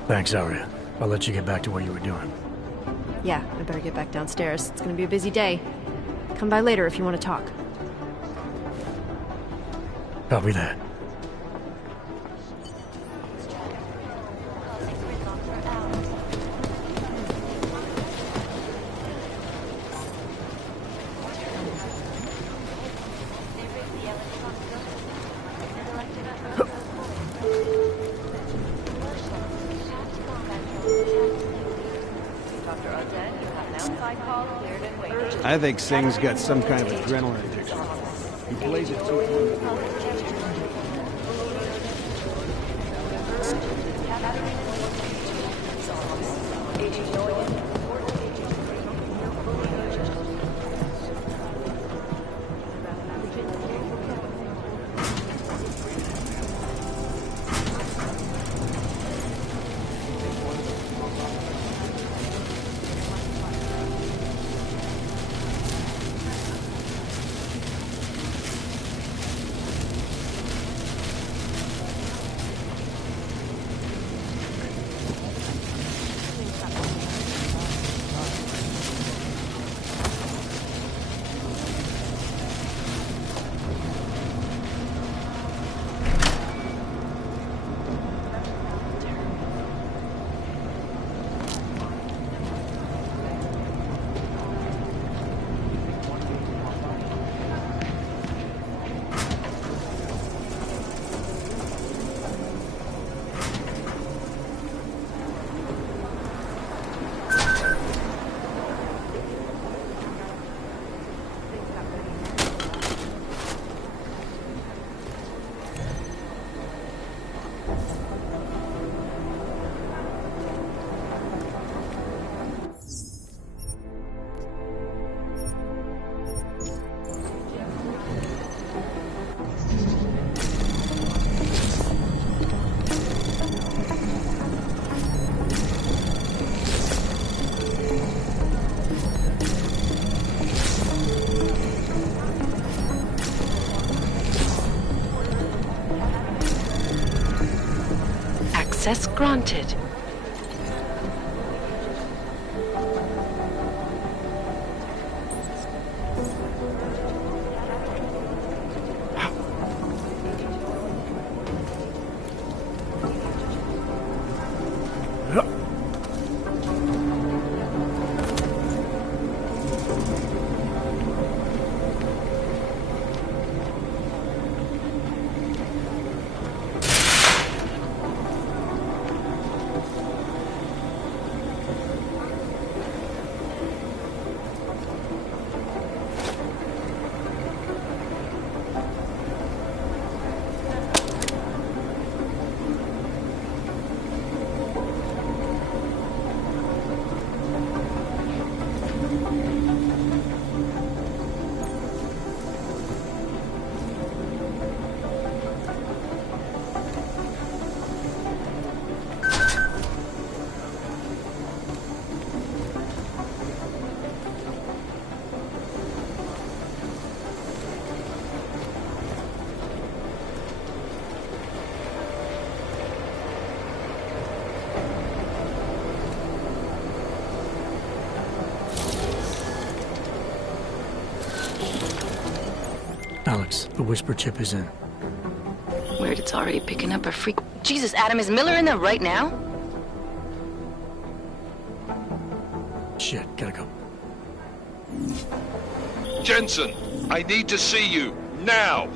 Thanks, Aria. I'll let you get back to what you were doing. Yeah, I better get back downstairs. It's gonna be a busy day. Come by later if you want to talk. Copy that. I think Singh's got some kind of adrenaline addiction. He plays it too close. Access granted. Alex, the whisper chip is in. Weird, it's already picking up a freak. Jesus, Adam, is Miller in there right now? Shit, gotta go. Jensen, I need to see you, now!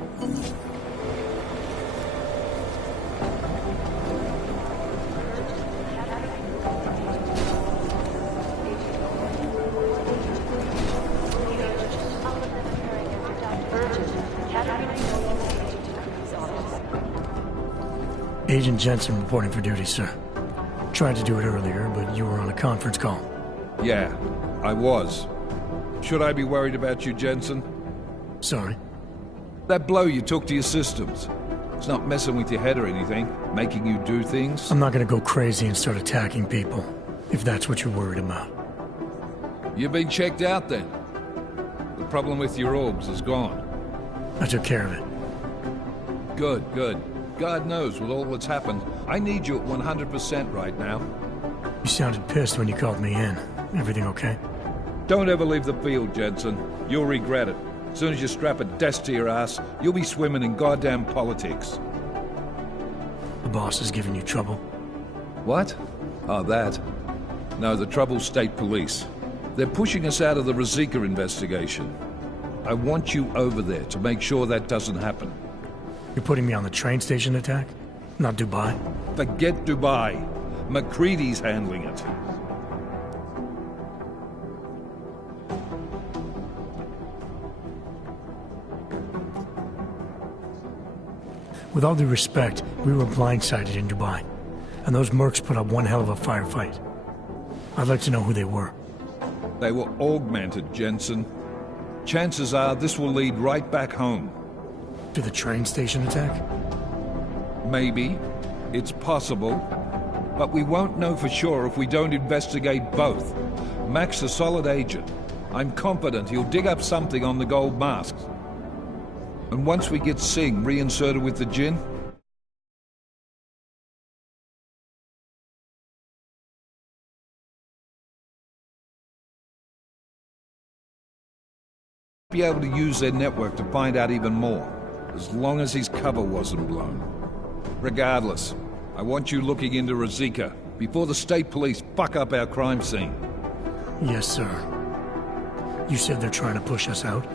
Agent Jensen reporting for duty, sir. Tried to do it earlier, but you were on a conference call. Yeah, I was. Should I be worried about you, Jensen? Sorry? That blow you took to your systems. It's not messing with your head or anything, making you do things? I'm not gonna go crazy and start attacking people, if that's what you're worried about. You've been checked out then. The problem with your orbs is gone. I took care of it. Good, good. God knows, with all that's happened, I need you at 100% right now. You sounded pissed when you called me in. Everything okay? Don't ever leave the field, Jensen. You'll regret it. As soon as you strap a desk to your ass, you'll be swimming in goddamn politics. The boss is giving you trouble? What? Oh, that. No, the Trouble's state police. They're pushing us out of the Ruzicka investigation. I want you over there to make sure that doesn't happen. You're putting me on the train station attack? Not Dubai? Forget Dubai. McCready's handling it. With all due respect, we were blindsided in Dubai. And those mercs put up one hell of a firefight. I'd like to know who they were. They were augmented, Jensen. Chances are this will lead right back home. To the train station attack? Maybe. It's possible. But we won't know for sure if we don't investigate both. Mac's a solid agent. I'm confident he'll dig up something on the gold masks. And once we get Singh reinserted with the Jinn, be able to use their network to find out even more, as long as his cover wasn't blown. Regardless, I want you looking into Razika before the state police fuck up our crime scene. Yes, sir. You said they're trying to push us out?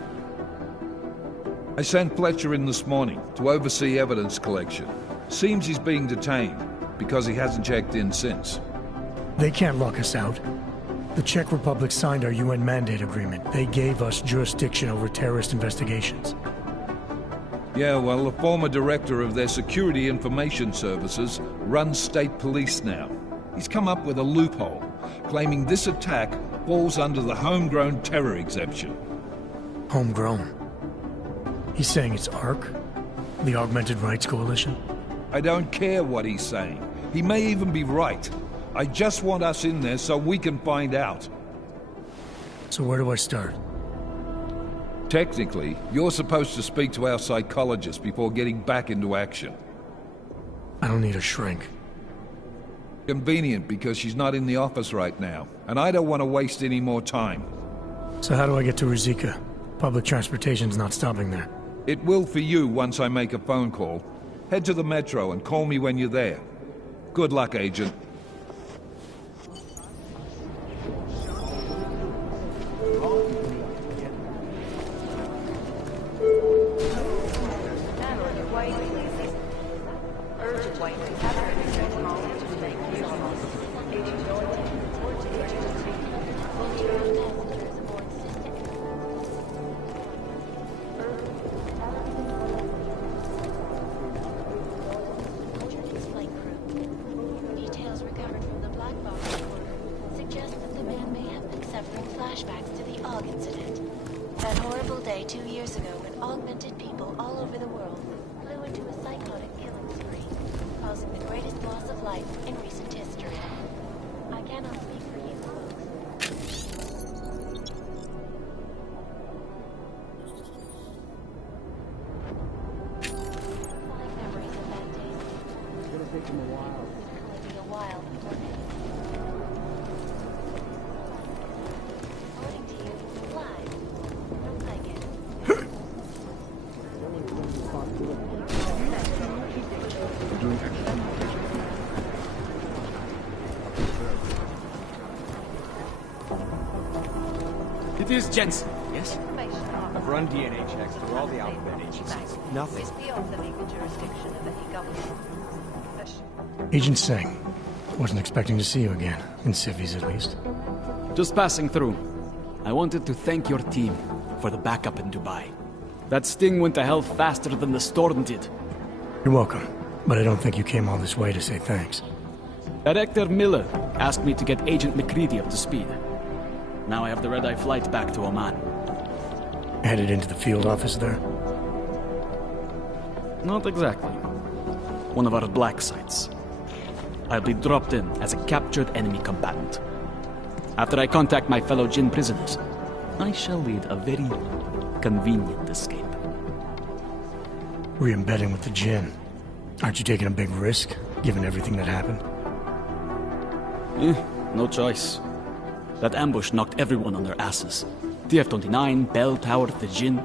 I sent Fletcher in this morning to oversee evidence collection. Seems he's being detained, because he hasn't checked in since. They can't lock us out. The Czech Republic signed our UN mandate agreement. They gave us jurisdiction over terrorist investigations. Yeah, well, the former director of their security information services runs state police now. He's come up with a loophole, claiming this attack falls under the homegrown terror exemption. Homegrown? He's saying it's ARC? The Augmented Rights Coalition? I don't care what he's saying. He may even be right. I just want us in there so we can find out. So where do I start? Technically, you're supposed to speak to our psychologist before getting back into action. I don't need a shrink. Convenient because she's not in the office right now, and I don't want to waste any more time. So how do I get to Razika? Public transportation's not stopping there. It will for you once I make a phone call. Head to the metro and call me when you're there. Good luck, Agent. It is Jensen, yes? I've run DNA checks through all the alphabet agencies. Nothing. It's beyond the legal jurisdiction of any government. Agent Singh. Wasn't expecting to see you again. In civvies, at least. Just passing through. I wanted to thank your team for the backup in Dubai. That sting went to hell faster than the storm did. You're welcome. But I don't think you came all this way to say thanks. Director Miller asked me to get Agent McCready up to speed. Now I have the red-eye flight back to Oman. Headed into the field office there? Not exactly. One of our black sites. I'll be dropped in as a captured enemy combatant. After I contact my fellow Jinn prisoners, I shall lead a very convenient escape. Re-embedding with the Jinn. Aren't you taking a big risk, given everything that happened? No choice. That ambush knocked everyone on their asses. TF-29, Bell Tower, the Jinn.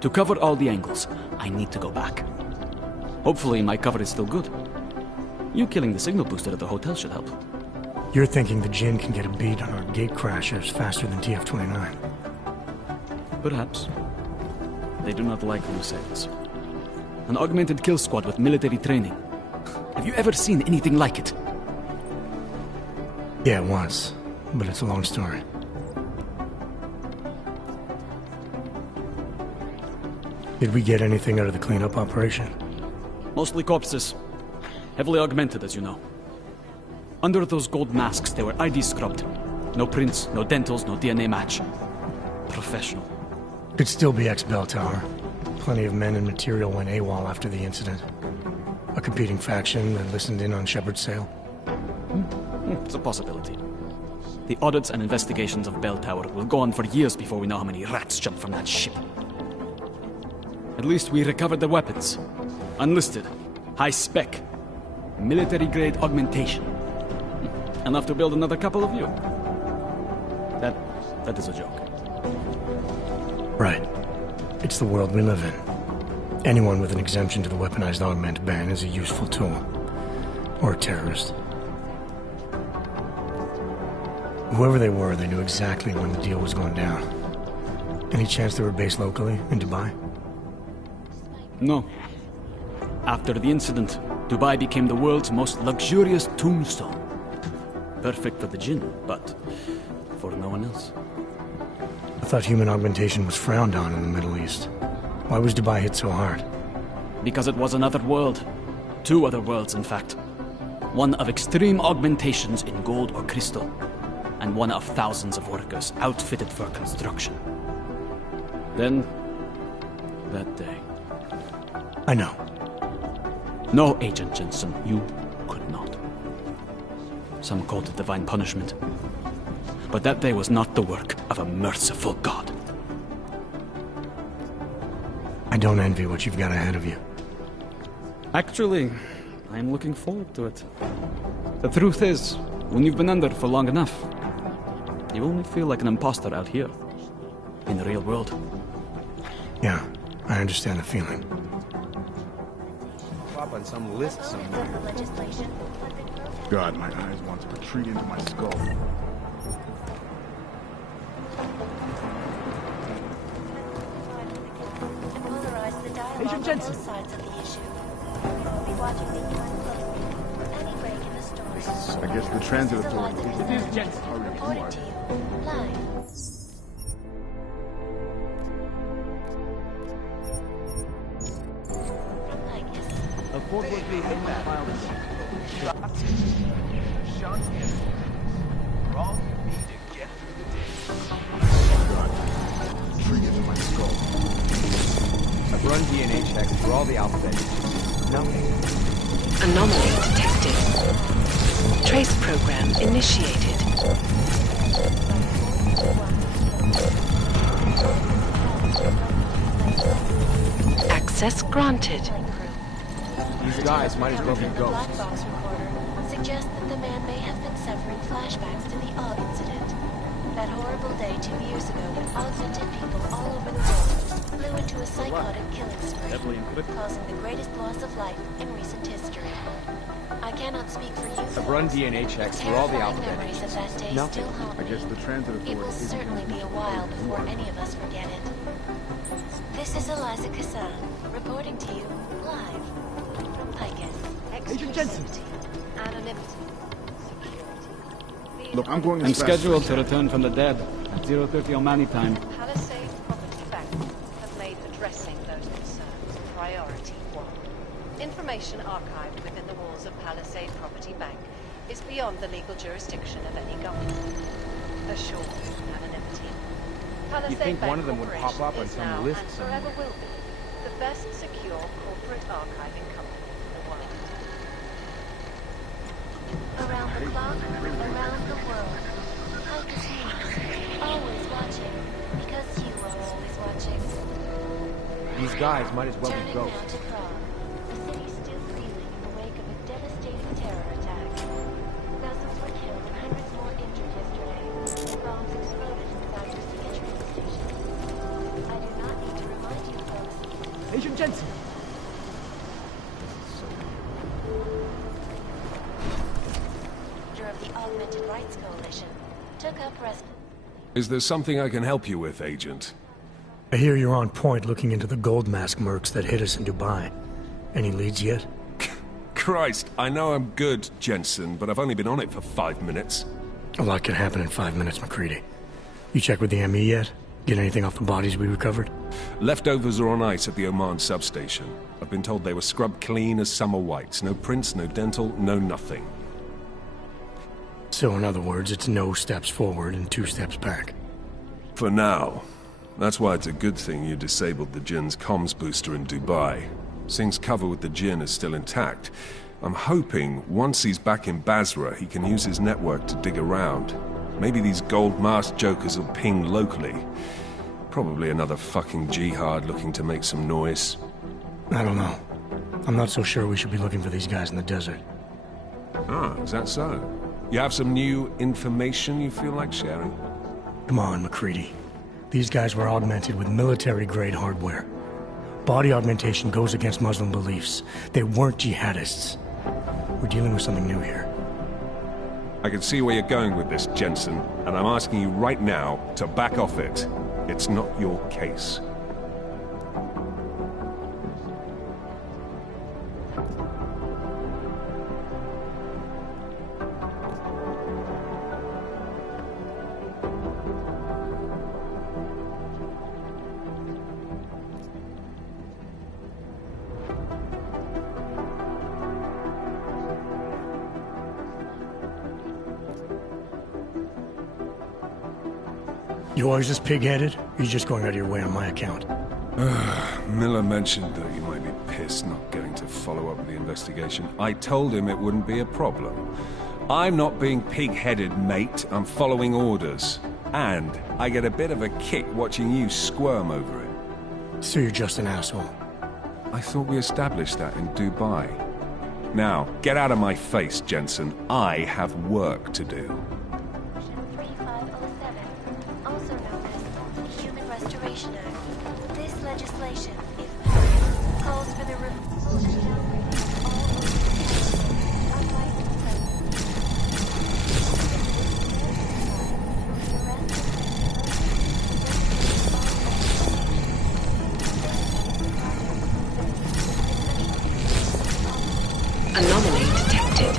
To cover all the angles, I need to go back. Hopefully my cover is still good. You killing the signal booster at the hotel should help. You're thinking the Jinn can get a beat on our gate crashers faster than TF-29. Perhaps. They do not like loose ends. An augmented kill squad with military training. Have you ever seen anything like it? Yeah, once. But it's a long story. Did we get anything out of the cleanup operation? Mostly corpses. Heavily augmented, as you know. Under those gold masks, they were ID scrubbed. No prints, no dentals, no DNA match. Professional. Could still be ex-Bell Tower. Plenty of men and material went AWOL after the incident. A competing faction that listened in on Shepard's sale. It's a possibility. The audits and investigations of Bell Tower will go on for years before we know how many rats jumped from that ship. At least we recovered the weapons. Unlisted. High spec. Military-grade augmentation. Enough to build another couple of you. That is a joke. Right. It's the world we live in. Anyone with an exemption to the weaponized augment ban is a useful tool. Or a terrorist. Whoever they were, they knew exactly when the deal was going down. Any chance they were based locally, in Dubai? No. After the incident, Dubai became the world's most luxurious tombstone. Perfect for the jinn, but for no one else. I thought human augmentation was frowned on in the Middle East. Why was Dubai hit so hard? Because it was another world. 2 other worlds, in fact. One of extreme augmentations in gold or crystal, and one of thousands of workers outfitted for construction. Then, that day. I know. No, Agent Jensen, you could not. Some called it divine punishment. But that day was not the work of a merciful God. I don't envy what you've got ahead of you. Actually, I'm looking forward to it. The truth is, when you've been under for long enough, you only feel like an imposter out here, in the real world. Yeah, I understand the feeling. Pop on some list somewhere. God, my eyes want to retreat into my skull. Agent Jensen! I guess the transit authority. It is Jensen. Reporting to you, live. A court was being hit that. Wrong you need to get through the day. God. Tree into my skull. I've run DNA checks for all the alphabet. Nothing. Anomaly detected. Trace program initiated. Access granted. These guys might as well be ghosts. Black box recorder suggests that the man may have been suffering flashbacks to the Og incident. That horrible day 2 years ago when augmented people all over the world flew into a psychotic killing spree, causing the greatest loss of life in recent history. I cannot speak for you. I've run DNA checks for all the alphabet. Memories of that day still haunt me. I guess the transit authority. It will certainly be a while before any of us forget it. This is Eliza Kassan, reporting to you live from Picus. Agent Jensen! Anonymity. Look, I'm going as I'm fast as scheduled I to can. return from the dead at 0:30 Omani time. Palisade Property Bank have made addressing those concerns priority 1. Information archived within the walls of Palisade Property Bank is beyond the legal jurisdiction of any government. Assured anonymity. Palisade You think Bank one of them would pop up on is some now list and somewhere? forever will be the best secure corporate archiving company in the world. Around the clock, around the world. Picus News. Always watching. Because you are always watching. These guys might as well be Turning now ghosts. to Prague. The city still reeling in the wake of a devastating terror attack. Dozens were killed and hundreds more injured yesterday. And bombs exploded inside Russia train station. I do not need to remind you folks. Agent Jensen! Leader of the Augmented Rights Coalition took up residence. Is there something I can help you with, Agent? I hear you're on point looking into the gold mask mercs that hit us in Dubai. Any leads yet? Christ, I know I'm good, Jensen, but I've only been on it for 5 minutes. A lot can happen in 5 minutes, McCready. You check with the ME yet? Get anything off the bodies we recovered? Leftovers are on ice at the Oman substation. I've been told they were scrubbed clean as summer whites. No prints, no dental, no nothing. So in other words, it's no steps forward and 2 steps back. For now. That's why it's a good thing you disabled the Jinn's comms booster in Dubai. Singh's cover with the Jinn is still intact. I'm hoping once he's back in Basra, he can use his network to dig around. Maybe these gold-masked jokers will ping locally. Probably another fucking jihad looking to make some noise. I don't know. I'm not so sure we should be looking for these guys in the desert. Ah, is that so? You have some new information you feel like sharing? Come on, McCready. These guys were augmented with military-grade hardware. Body augmentation goes against Muslim beliefs. They weren't jihadists. We're dealing with something new here. I can see where you're going with this, Jensen, and I'm asking you right now to back off it. It's not your case. You always this pig-headed? Or you just going out of your way on my account? Miller mentioned that you might be pissed not getting to follow up with the investigation. I told him it wouldn't be a problem. I'm not being pig-headed, mate. I'm following orders. And I get a bit of a kick watching you squirm over it. So you're just an asshole. I thought we established that in Dubai. Now, get out of my face, Jensen. I have work to do. Also known as the Human Restoration Act. This legislation, if passed, calls for the removal and downgrading of all Anomaly detected.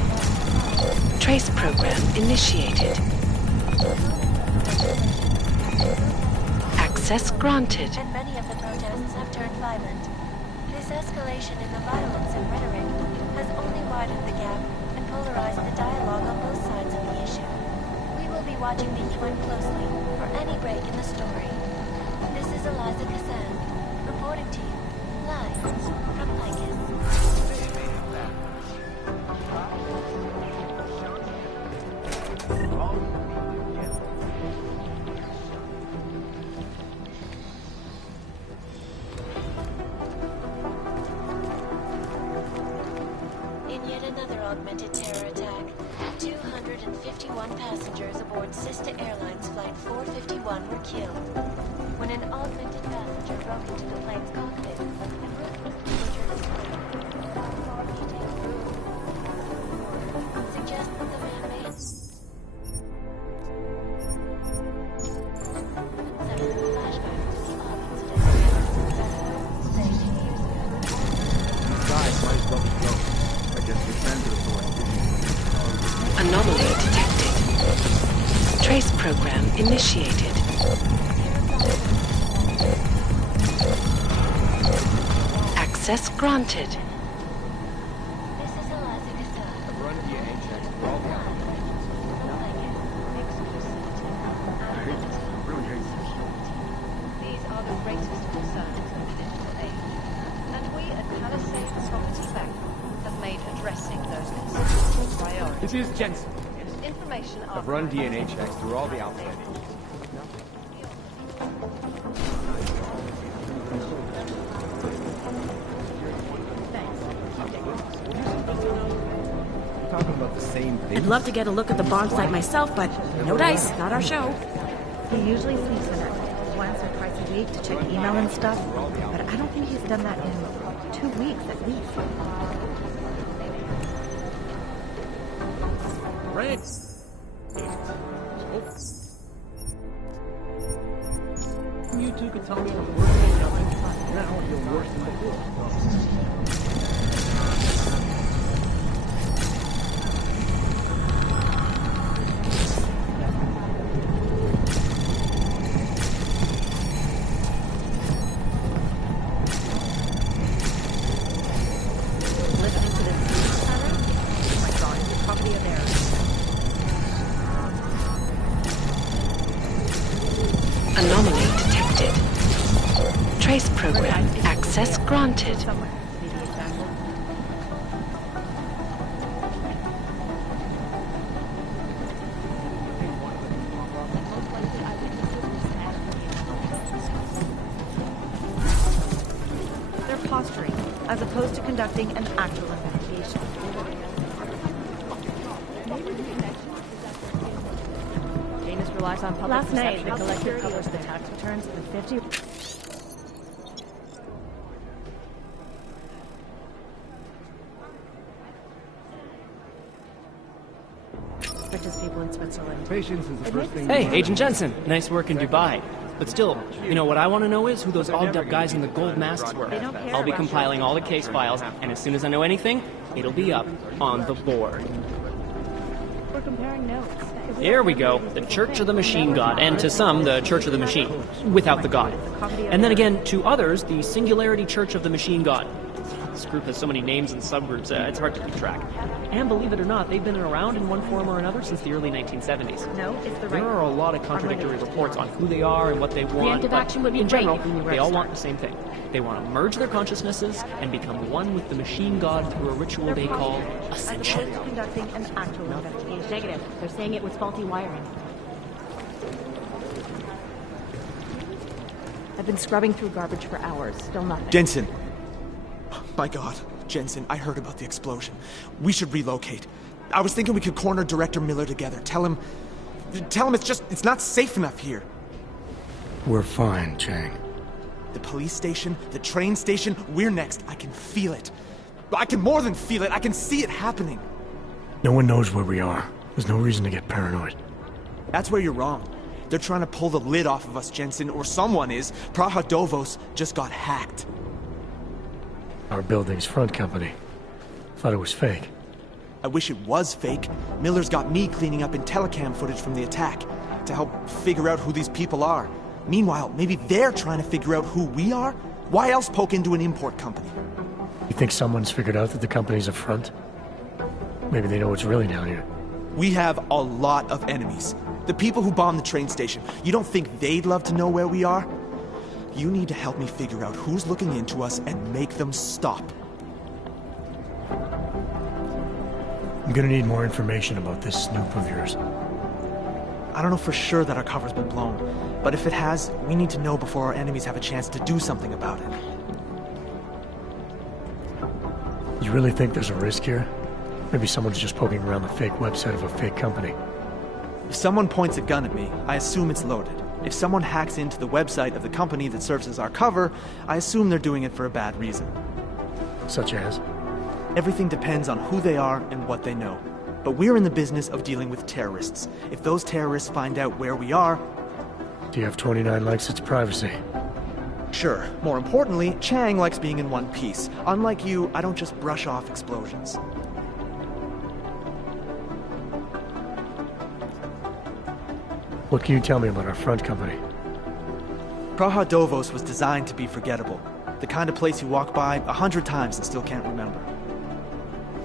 Trace program initiated. Access granted. And many of the protests have turned violent. This escalation in the violence and rhetoric has only widened the gap and polarized the dialogue on both sides of the issue. We will be watching the UN closely for any break in the story. This is Eliza Kassan, reporting to you, live from Lycus. Augmented terror attack. 251 passengers aboard Sister Airlines Flight 451 were killed when an augmented passenger broke into the plane's cockpit and suggest that the man may have flashbacks to the odd incident. Guys, might as well be going. I guess we can do it. Anomaly detected. Trace program initiated. Access granted. This is Eliza Kassan. Run DNH for all the These are the greatest concerns of digital age, and we at Palisade Property Bank have made addressing those concerns a priority. This is Jensen. Information I've run DNA checks through all the outstanding. We're talking about the same thing. I'd love to get a look at the bond site myself, but no dice, not our show. He usually sneaks in it once or twice a week to check email and stuff, but I don't think he's done that in 2 weeks at least. Right. You two could tell me I was working at nothing. Now I feel worse than before. Anomaly detected. Trace program. Access granted. They're posturing, as opposed to conducting an actual investigation. Janus relies on public Last night, perception to collect the covers the tax returns of the 50. Richest people in Switzerland. Patience is the first thing. Hey, Agent Jensen. Nice work in Dubai. But still, you know what I want to know is who those ogged-up guys in the gold masks were. I'll be compiling all the case files, and as soon as I know anything, it'll be up on the board. We're comparing notes. Here we go. The Church of the Machine God, and to some, the Church of the Machine, without the God. And then again, to others, the Singularity Church of the Machine God. This group has so many names and subgroups, it's hard to keep track. And believe it or not, they've been around in one form or another since the early 1970s. No, it's the right. There are a lot of contradictory reports on who they are and what they want, Preemptive action would be in great general, if we were they all to want the same thing. They want to merge their consciousnesses and become one with the Machine God through a ritual they call Ascension. As opposed to conducting an actual investigation. Negative. They're saying it was faulty wiring. I've been scrubbing through garbage for hours. Still nothing. Jensen! My God, Jensen, I heard about the explosion. We should relocate. I was thinking we could corner Director Miller together. Tell him it's not safe enough here. We're fine, Chang. The police station, the train station, we're next. I can feel it. I can more than feel it. I can see it happening. No one knows where we are. There's no reason to get paranoid. That's where you're wrong. They're trying to pull the lid off of us, Jensen, or someone is. Praha Dovos just got hacked. Our building's front company. Thought it was fake. I wish it was fake. Miller's got me cleaning up IntelliCam footage from the attack to help figure out who these people are. Meanwhile, maybe they're trying to figure out who we are? Why else poke into an import company? You think someone's figured out that the company's a front? Maybe they know what's really down here. We have a lot of enemies. The people who bombed the train station. You don't think they'd love to know where we are? You need to help me figure out who's looking into us and make them stop. I'm gonna need more information about this snoop of yours. I don't know for sure that our cover's been blown, but if it has, we need to know before our enemies have a chance to do something about it. You really think there's a risk here? Maybe someone's just poking around the fake website of a fake company. If someone points a gun at me, I assume it's loaded. If someone hacks into the website of the company that serves as our cover, I assume they're doing it for a bad reason. Such as? Everything depends on who they are and what they know. But we're in the business of dealing with terrorists. If those terrorists find out where we are... Do you have 29 likes its privacy? Sure. More importantly, Chang likes being in one piece. Unlike you, I don't just brush off explosions. What can you tell me about our front company? Praha Dovos was designed to be forgettable. The kind of place you walk by 100 times and still can't remember.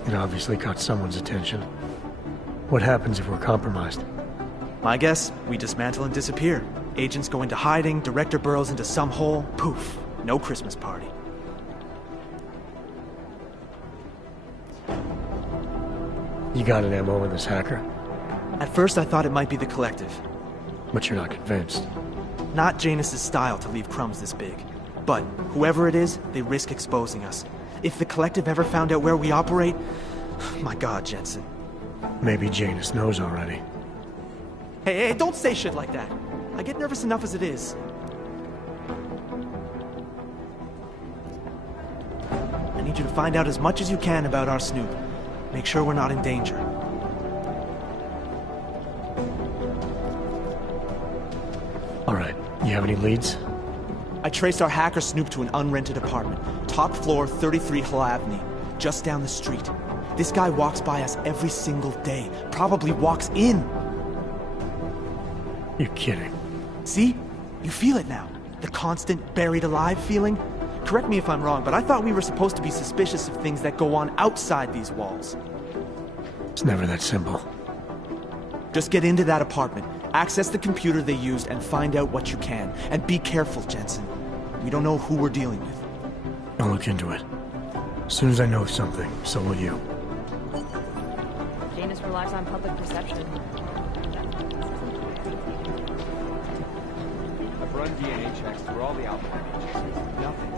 It obviously caught someone's attention. What happens if we're compromised? My guess, we dismantle and disappear. Agents go into hiding, Director burrows into some hole, poof, no Christmas party. You got an MO in this hacker? At first I thought it might be the Collective. But you're not convinced? Not Janus's style to leave crumbs this big. But whoever it is, they risk exposing us. If the Collective ever found out where we operate... My God, Jensen. Maybe Janus knows already. Hey, don't say shit like that. I get nervous enough as it is. I need you to find out as much as you can about our snoop. Make sure we're not in danger. All right. You have any leads? I traced our hacker snoop to an unrented apartment. Top floor, 33 Hlavny. Just down the street. This guy walks by us every single day. Probably walks in. You're kidding. See? You feel it now. The constant buried alive feeling. Correct me if I'm wrong, but I thought we were supposed to be suspicious of things that go on outside these walls. It's never that simple. Just get into that apartment. Access the computer they used and find out what you can. And be careful, Jensen. We don't know who we're dealing with. I'll look into it. As soon as I know something, so will you. Janus relies on public perception. I've run DNA checks through all the outlet images. Nothing.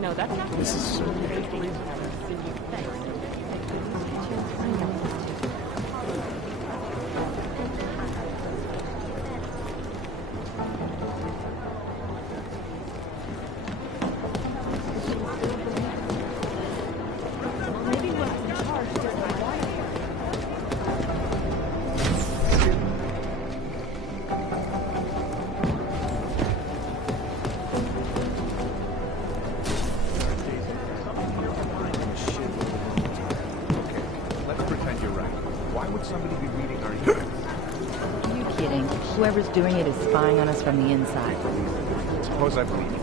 No, that's not. This is so weird. Whoever's doing it is spying on us from the inside. Suppose I believe it.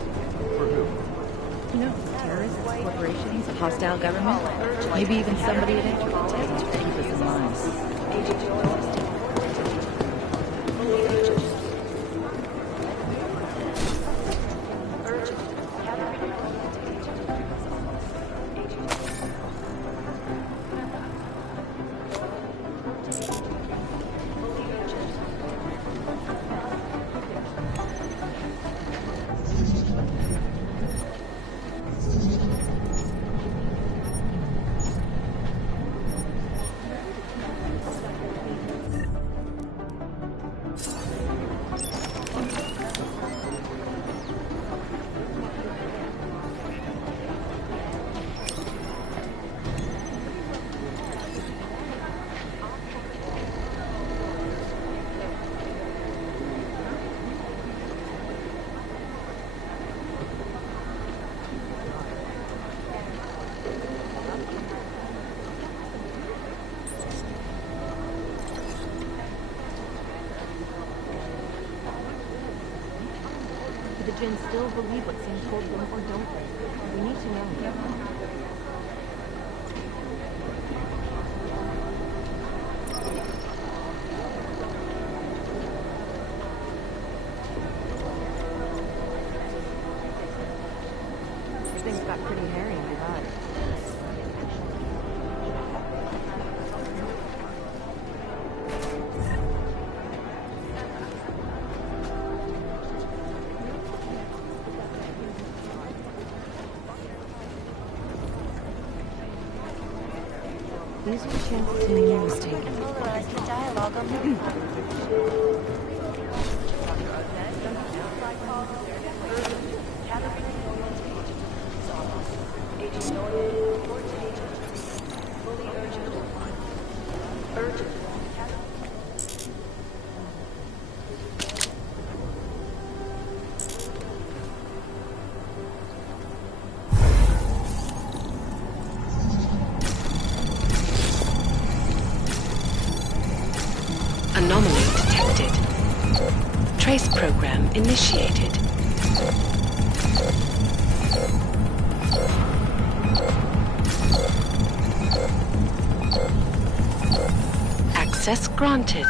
For who? You know, terrorists, corporations, hostile government, maybe even somebody at Interpol to keep us in line. The Jinn still believe what Sam told them, or don't they? We need to know. Things got pretty hairy in your eyes. These are chances to make a mistake. Polarize the dialogue on the Anomaly detected. Trace program initiated. Access granted.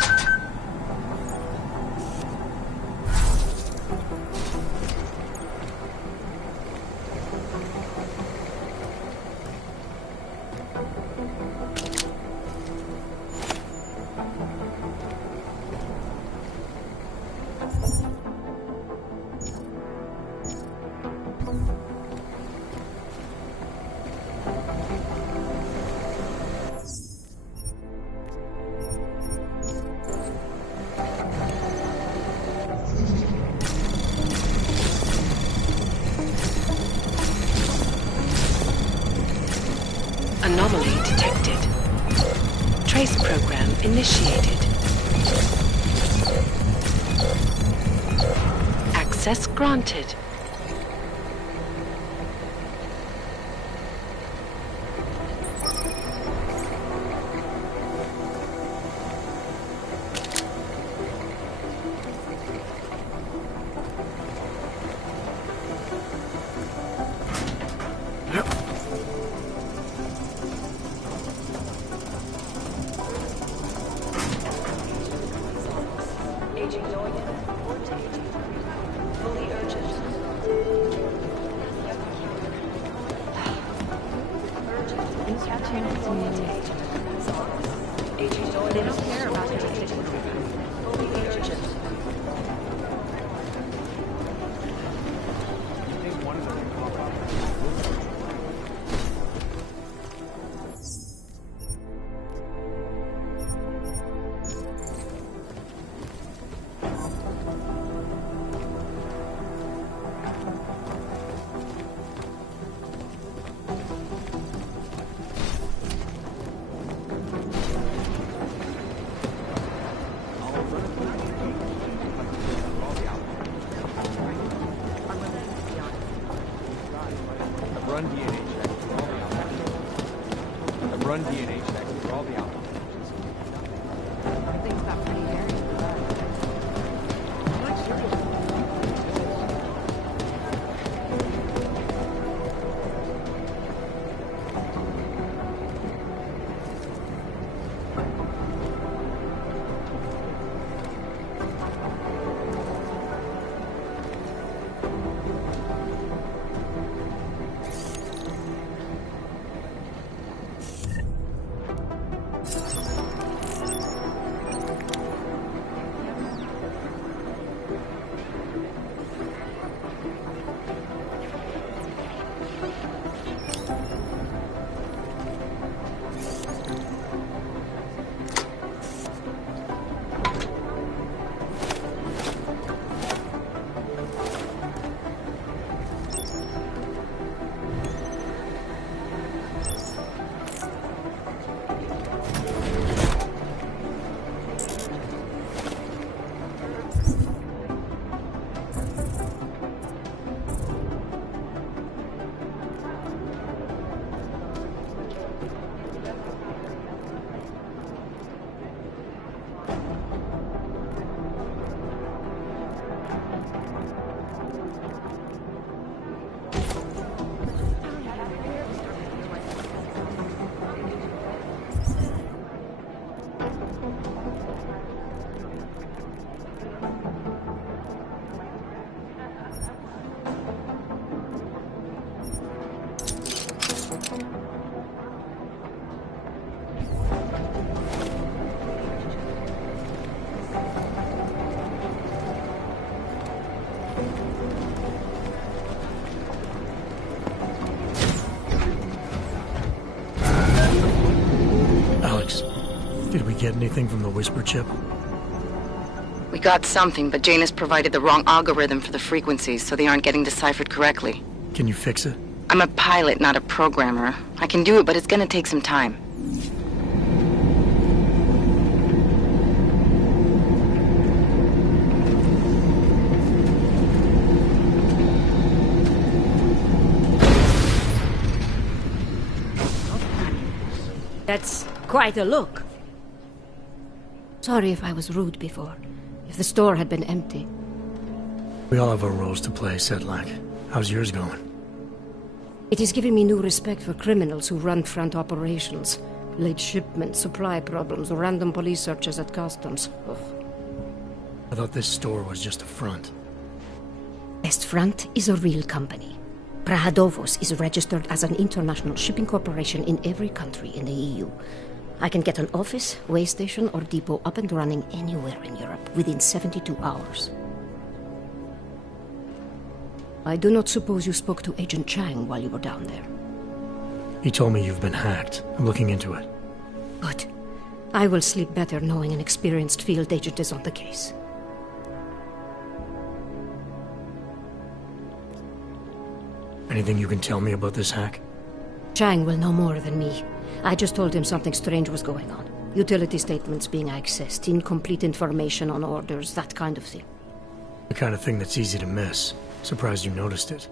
Anomaly detected. Trace program initiated. Access granted. They don't care about their decisions. Run DNA check through all the outcomes. Run DNA check through all the outcomes. Everything's got pretty hairy. Did we get anything from the Whisper chip? We got something, but Jane has provided the wrong algorithm for the frequencies, so they aren't getting deciphered correctly. Can you fix it? I'm a pilot, not a programmer. I can do it, but it's gonna take some time. That's quite a look. Sorry if I was rude before. If the store had been empty. We all have our roles to play, Sedlak. How's yours going? It is giving me new respect for criminals who run front operations. Late shipments, supply problems, random police searches at customs. Ugh. I thought this store was just a front. Best Front is a real company. Prahadovos is registered as an international shipping corporation in every country in the EU. I can get an office, way station, or depot up and running anywhere in Europe within 72 hours. I do not suppose you spoke to Agent Chang while you were down there. He told me you've been hacked. I'm looking into it. Good. I will sleep better knowing an experienced field agent is on the case. Anything you can tell me about this hack? Chang will know more than me. I just told him something strange was going on. Utility statements being accessed, incomplete information on orders, that kind of thing. The kind of thing that's easy to miss. Surprised you noticed it.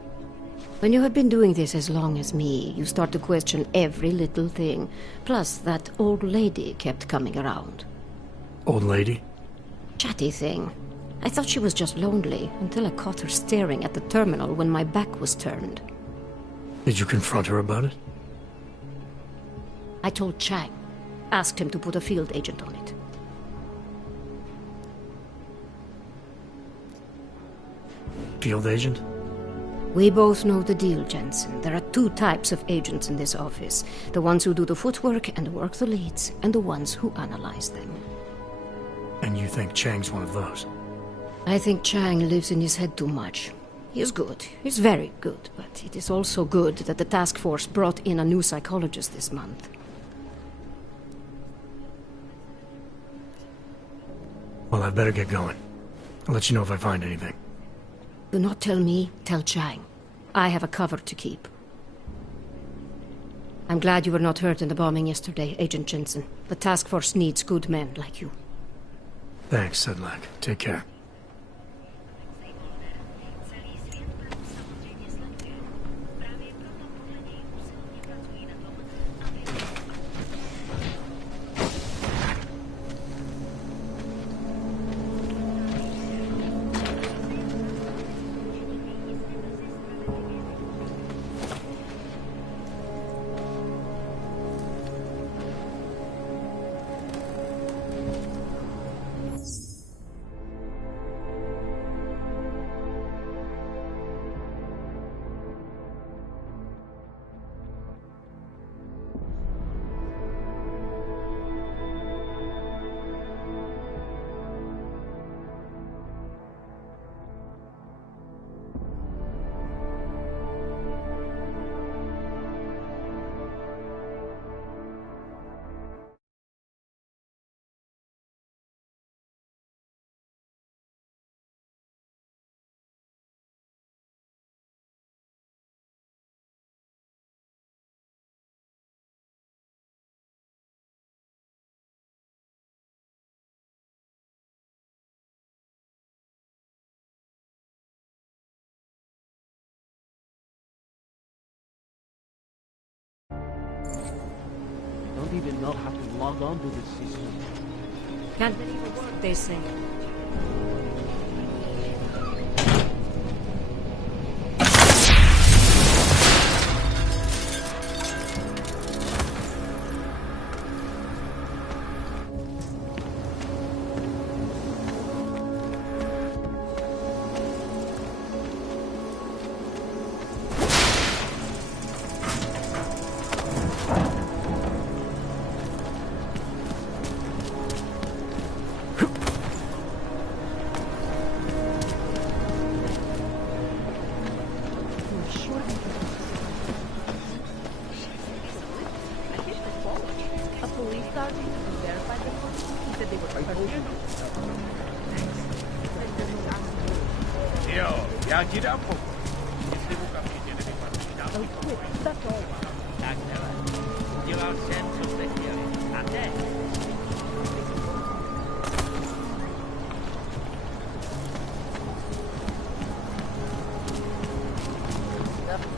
When you have been doing this as long as me, you start to question every little thing. Plus, that old lady kept coming around. Old lady? Chatty thing. I thought she was just lonely, until I caught her staring at the terminal when my back was turned. Did you confront her about it? I told Chang. Asked him to put a field agent on it. Field agent? We both know the deal, Jensen. There are two types of agents in this office. The ones who do the footwork and work the leads, and the ones who analyze them. And you think Chang's one of those? I think Chang lives in his head too much. He is good. He's very good. But it is also good that the task force brought in a new psychologist this month. Well, I'd better get going. I'll let you know if I find anything. Do not tell me, tell Chang. I have a cover to keep. I'm glad you were not hurt in the bombing yesterday, Agent Jensen. The task force needs good men like you. Thanks, Sedlak. Take care. Don't even know how to log on to this system. Can't believe a word they say.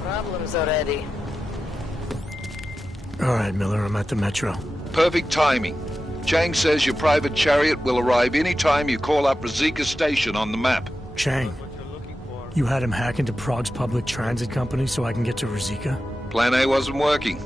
Problems already. All right, Miller, I'm at the Metro. Perfect timing. Chang says your private chariot will arrive any time you call up Rizika Station on the map. Chang, you had him hack into Prague's public transit company so I can get to Rizika? Plan A wasn't working.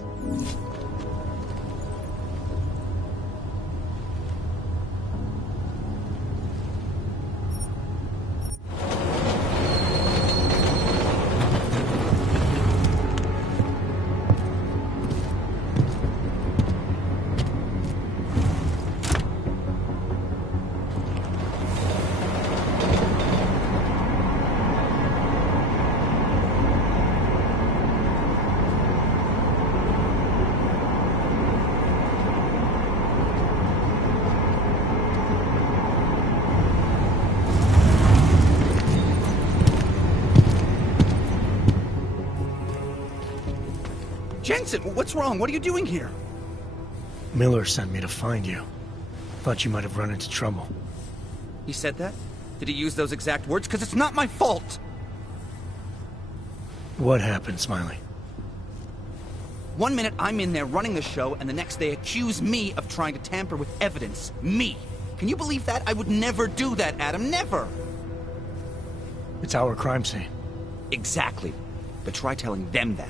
Jensen, what's wrong? What are you doing here? Miller sent me to find you. Thought you might have run into trouble. He said that? Did he use those exact words? Because it's not my fault! What happened, Smiley? 1 minute I'm in there running the show, and the next they accuse me of trying to tamper with evidence. Me! Can you believe that? I would never do that, Adam. Never! It's our crime scene. Exactly. But try telling them that.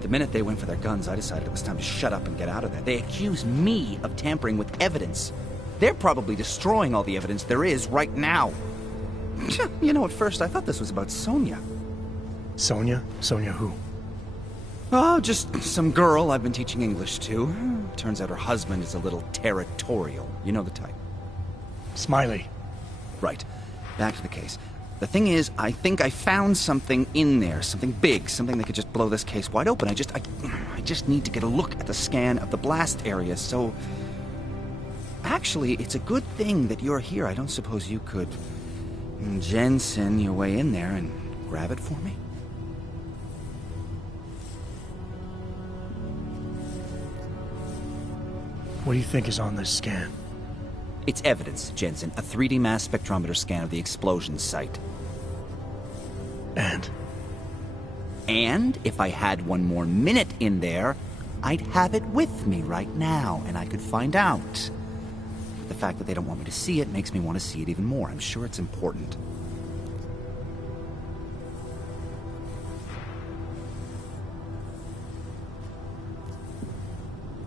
The minute they went for their guns, I decided it was time to shut up and get out of there. They accuse me of tampering with evidence. They're probably destroying all the evidence there is right now. You know, at first I thought this was about Sonia. Sonia? Sonia who? Oh, just some girl I've been teaching English to. Turns out her husband is a little territorial. You know the type. Smiley. Right. Back to the case. The thing is, I think I found something in there. Something big. Something that could just blow this case wide open. I just need to get a look at the scan of the blast area, so... Actually, it's a good thing that you're here. I don't suppose you could... Jensen your way in there and grab it for me? What do you think is on this scan? It's evidence, Jensen. A 3D mass spectrometer scan of the explosion site. And? And if I had one more minute in there, I'd have it with me right now, and I could find out. The fact that they don't want me to see it makes me want to see it even more. I'm sure it's important.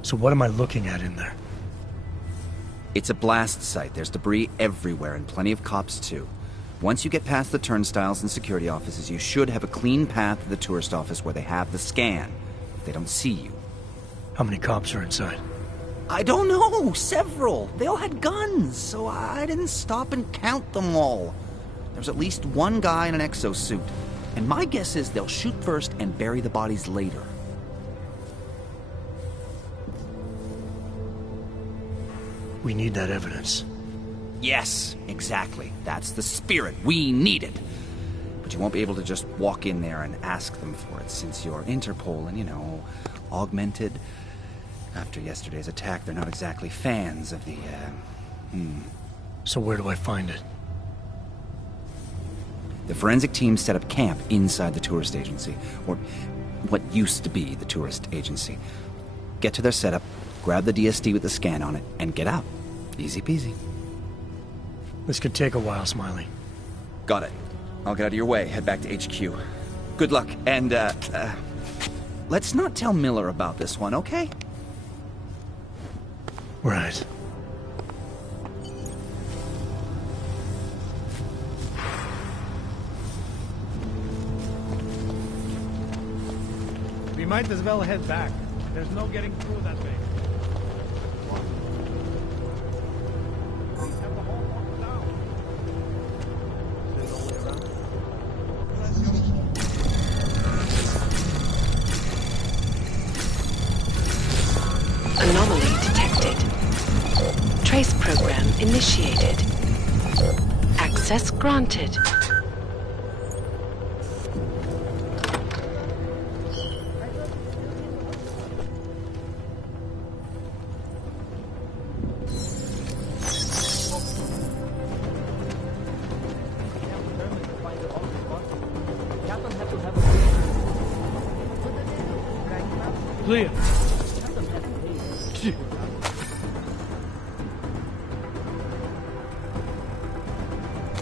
So what am I looking at in there? It's a blast site. There's debris everywhere, and plenty of cops, too. Once you get past the turnstiles and security offices, you should have a clean path to the tourist office where they have the scan. If they don't see you. How many cops are inside? I don't know. Several. They all had guns, so I didn't stop and count them all. There's at least one guy in an exosuit. And my guess is they'll shoot first and bury the bodies later. We need that evidence. Yes, exactly. That's the spirit. We need it. But you won't be able to just walk in there and ask them for it, since you're Interpol and, you know, augmented. After yesterday's attack, they're not exactly fans of the, So where do I find it? The forensic team set up camp inside the tourist agency, or what used to be the tourist agency. Get to their setup, grab the DSD with the scan on it, and get out. Easy peasy. This could take a while, Smiley. Got it. I'll get out of your way, head back to HQ. Good luck, and, let's not tell Miller about this one, okay? Right. We might as well head back. There's no getting through that way. Please have the whole box down. Is there no way around? Anomaly detected. Trace program initiated. Access granted. Clear.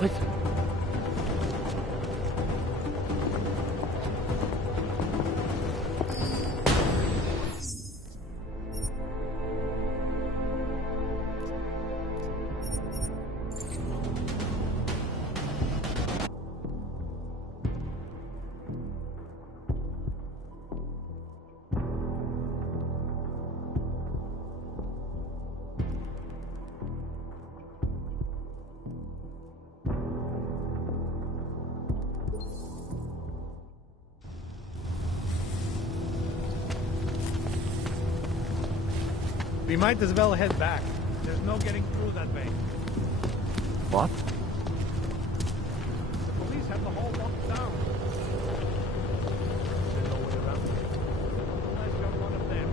Listen. We might as well head back. There's no getting through that way. What? The police have the whole box down. There's no way around it. Unless you're one of them.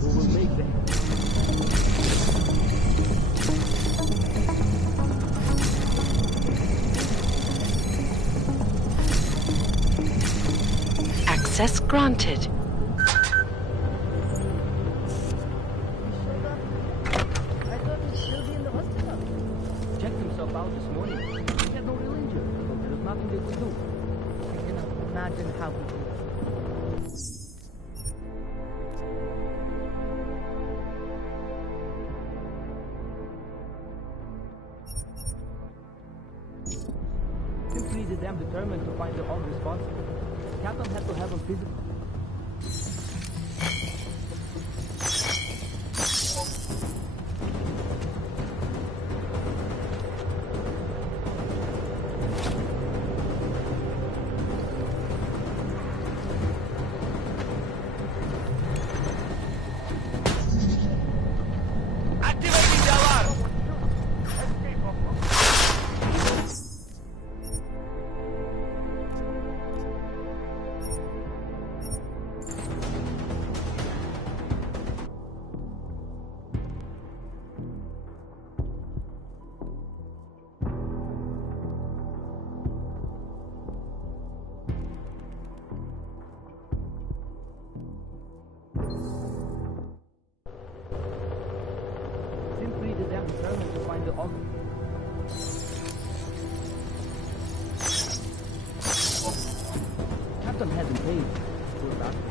Who will make them? Access granted. I'm determined to find the all responsible. Captain had to have a physical. Determined to find the organ. Captain hasn't paid. Poor bastard.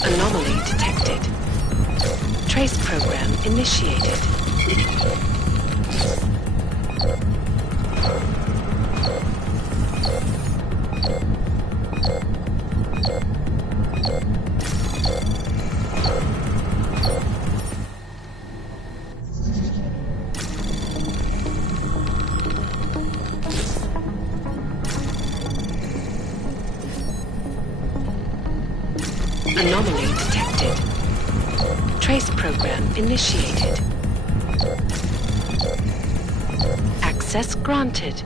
Anomaly detected. Trace program initiated. Anomaly detected. Trace program initiated. Access granted.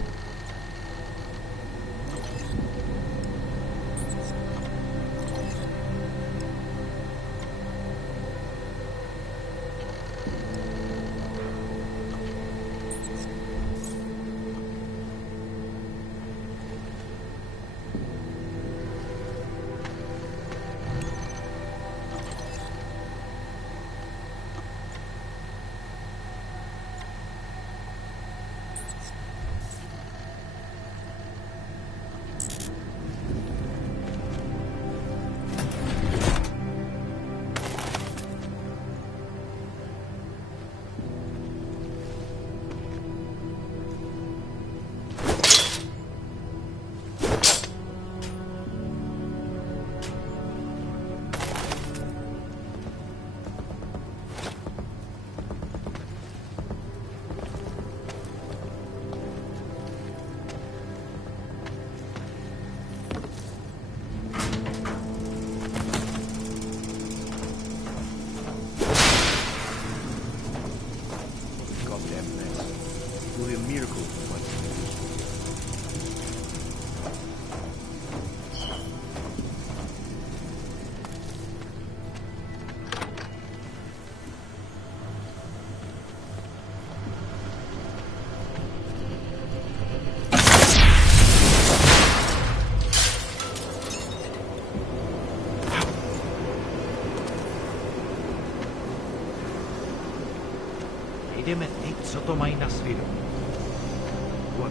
Ideme teď, co to mají na svědomí. What?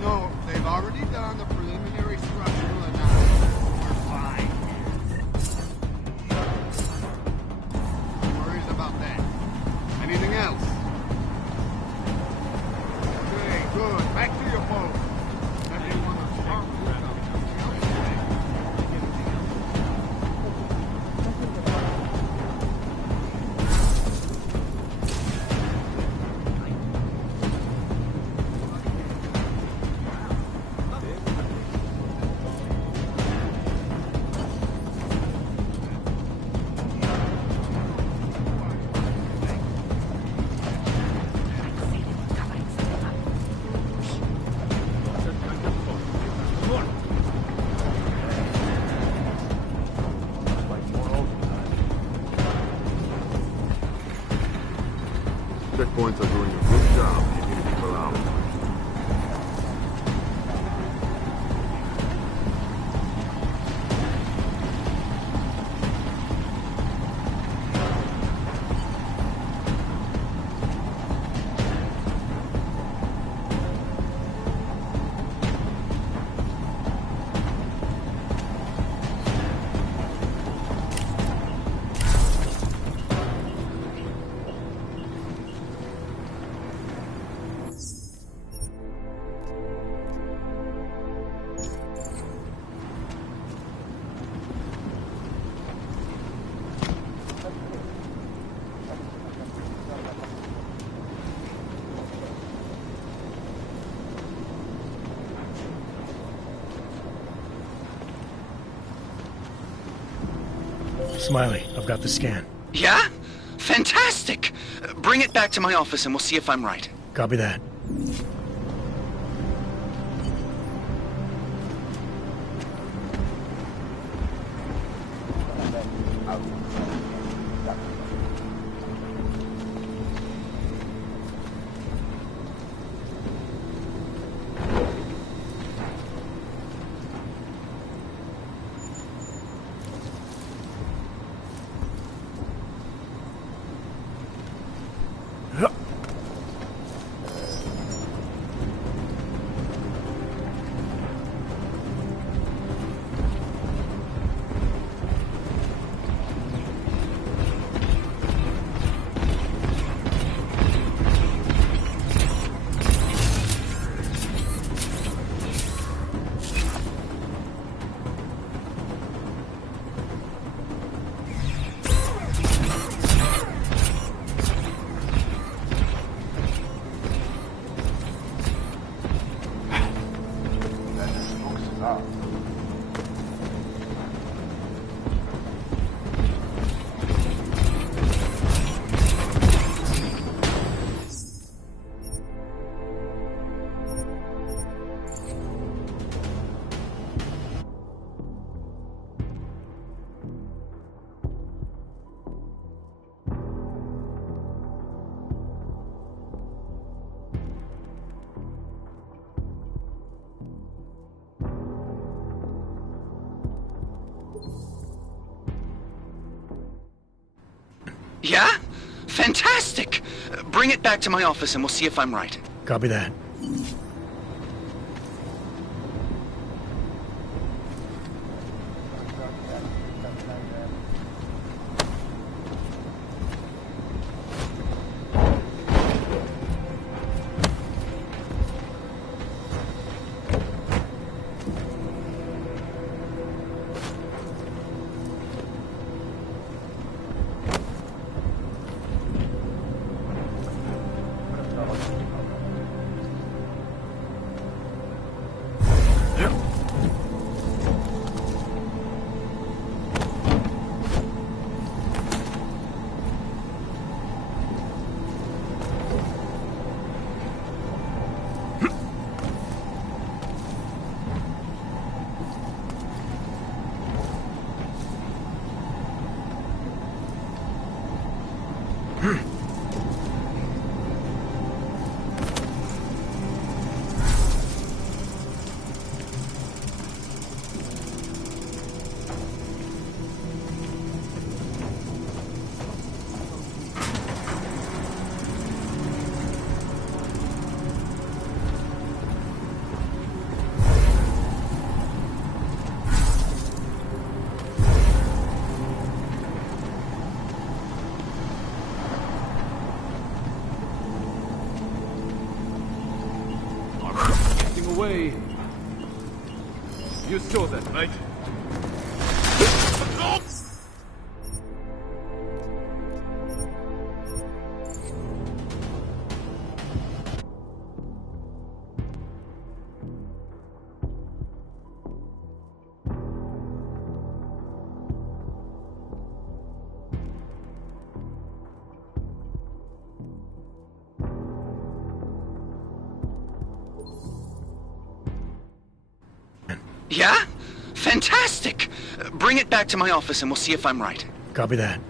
No, they've already done the preliminary structural analysis. We're fine. No worries about that. Anything else? Okay, good. Back to your post. Everyone will start with checkpoints are doing a good job keeping people out. Smiley, I've got the scan. Yeah? Fantastic! Bring it back to my office and we'll see if I'm right. Copy that. Yeah? Fantastic! Bring it back to my office and we'll see if I'm right. Copy that. Away. You saw that, right? Yeah? Fantastic! Bring it back to my office and we'll see if I'm right. Copy that.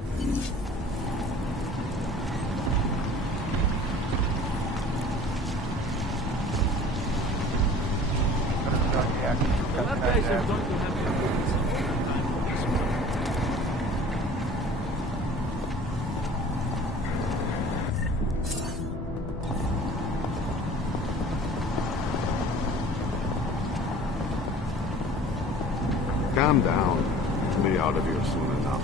Calm down. We'll be out of here soon enough.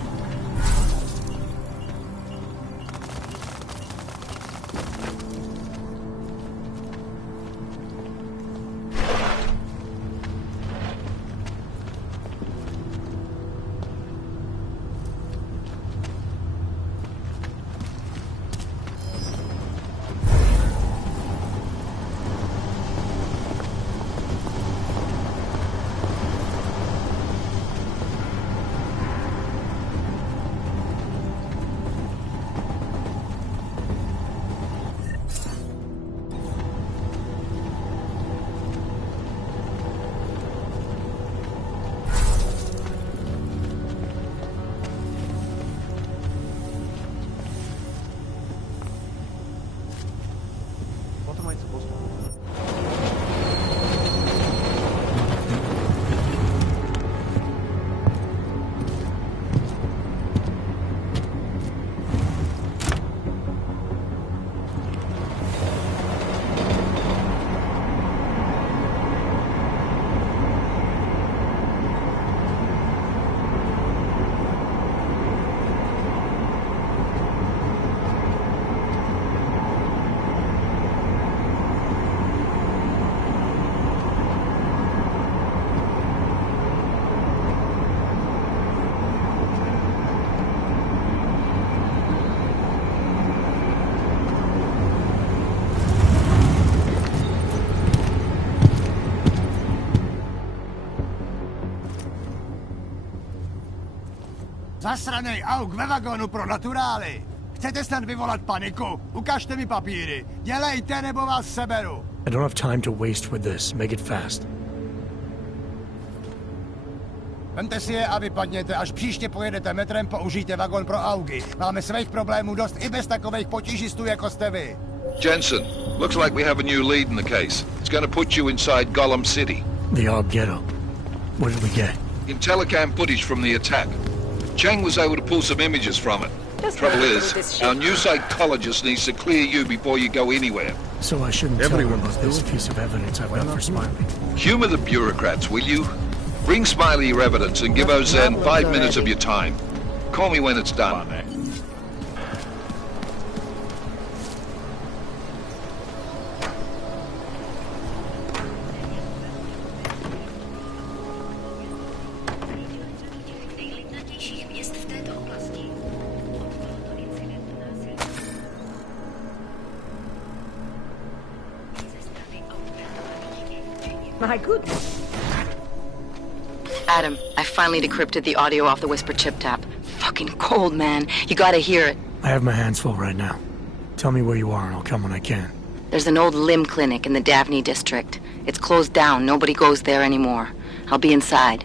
Zasranej auk ve vagonu pro naturály! Chcete snad vyvolat paniku? Ukažte mi papíry. Dělejte, nebo vás seberu. I don't have time to waste with this. Make it fast. Vemte si je a vypadněte. Až příště pojedete metrem, použijte vagon pro augy. Máme svých problémů dost i bez takových potížistů, jako jste vy. Jensen, looks like we have a new lead in the case. It's going to put you inside Gollum City. The Og Ghetto. What did we get? In telecam footage from the attack. Chang was able to pull some images from it. Trouble is, our new psychologist needs to clear you before you go anywhere. So I shouldn't tell her about this piece of evidence I've got for Smiley. Humor the bureaucrats, will you? Bring Smiley your evidence and give Ozan 5 minutes of your time. Call me when it's done. My goodness. Adam, I finally decrypted the audio off the Whisper chip tap. Fucking cold, man. You gotta hear it. I have my hands full right now. Tell me where you are and I'll come when I can. There's an old limb clinic in the Daphne district. It's closed down. Nobody goes there anymore. I'll be inside.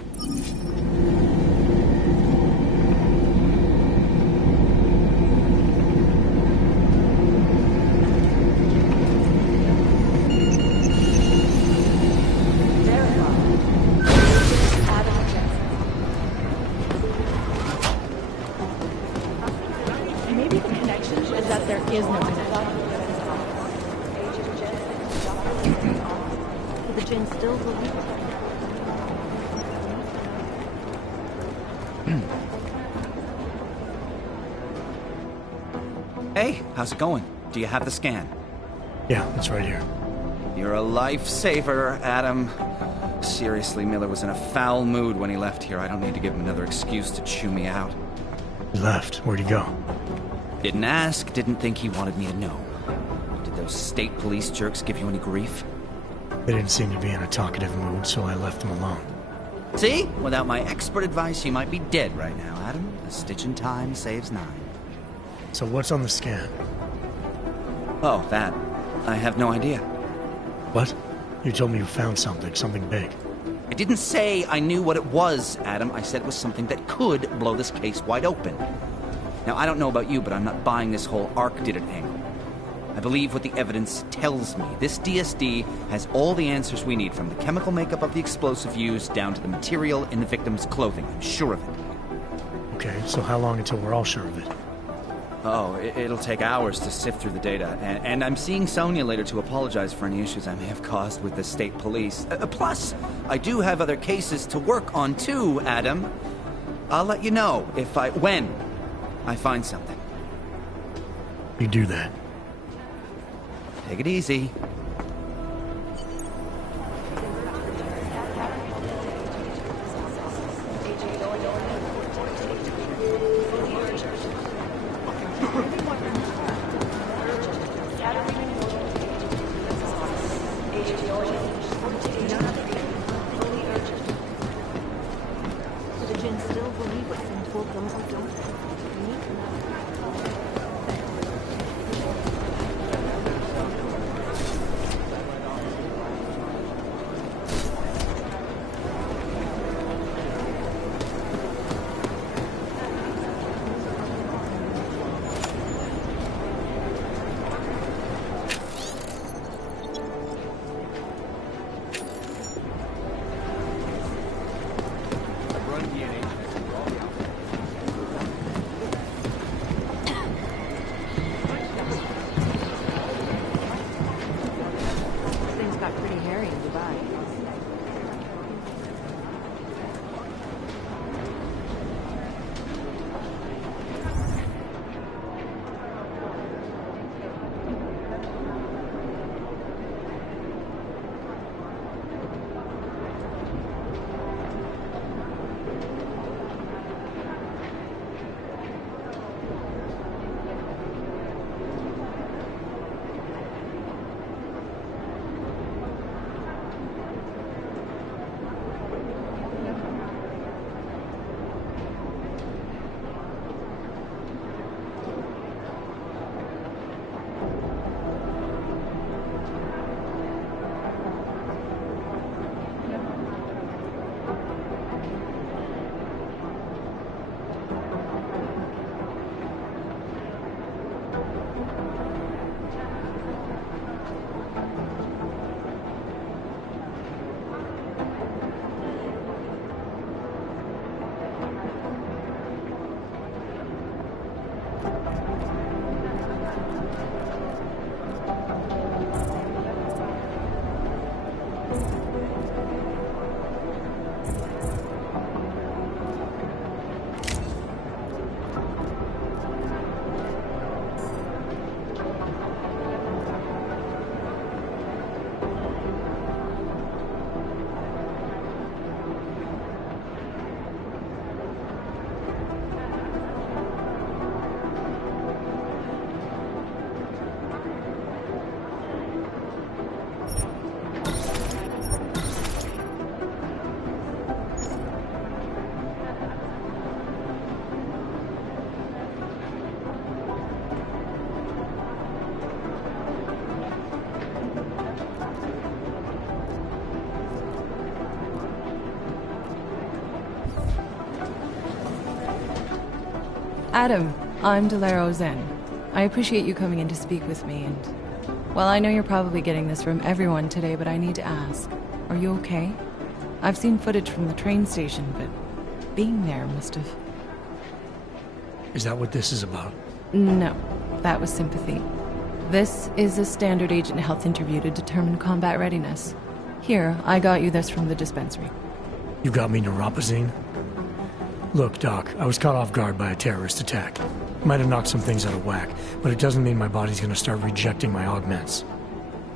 that there is no connection. The Jinn still believe it. Hey, how's it going? Do you have the scan? Yeah, it's right here. You're a lifesaver, Adam. Seriously, Miller was in a foul mood when he left here. I don't need to give him another excuse to chew me out. He left. Where'd he go? Didn't ask, didn't think he wanted me to know. Did those state police jerks give you any grief? They didn't seem to be in a talkative mood, so I left them alone. See? Without my expert advice, you might be dead right now, Adam. A stitch in time saves 9. So what's on the scan? Oh, that. I have no idea. What? You told me you found something big. I didn't say I knew what it was, Adam. I said it was something that could blow this case wide open. Now, I don't know about you, but I'm not buying this whole Ark did it angle. I believe what the evidence tells me. This DSD has all the answers we need, from the chemical makeup of the explosive used down to the material in the victim's clothing. I'm sure of it. Okay, so how long until we're all sure of it? Oh, it'll take hours to sift through the data, and I'm seeing Sonia later to apologize for any issues I may have caused with the state police. Plus, I do have other cases to work on too, Adam. I'll let you know when I find something. You do that. Take it easy. Adam, I'm Delaro Zen. I appreciate you coming in to speak with me, and... well, I know you're probably getting this from everyone today, but I need to ask. Are you okay? I've seen footage from the train station, but being there must have... Is that what this is about? No. That was sympathy. This is a standard agent health interview to determine combat readiness. Here, I got you this from the dispensary. You got me neuropazine? Look, Doc, I was caught off guard by a terrorist attack. Might have knocked some things out of whack, but it doesn't mean my body's gonna start rejecting my augments.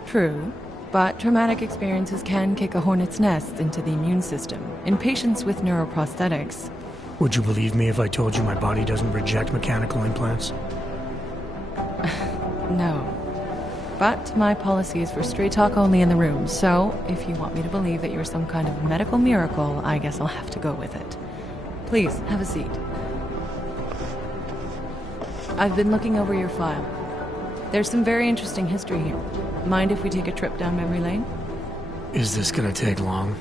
True, but traumatic experiences can kick a hornet's nest into the immune system. In patients with neuroprosthetics... Would you believe me if I told you my body doesn't reject mechanical implants? No. But my policy is for straight talk only in the room, so if you want me to believe that you're some kind of medical miracle, I guess I'll have to go with it. Please, have a seat. I've been looking over your file. There's some very interesting history here. Mind if we take a trip down memory lane? Is this gonna take long?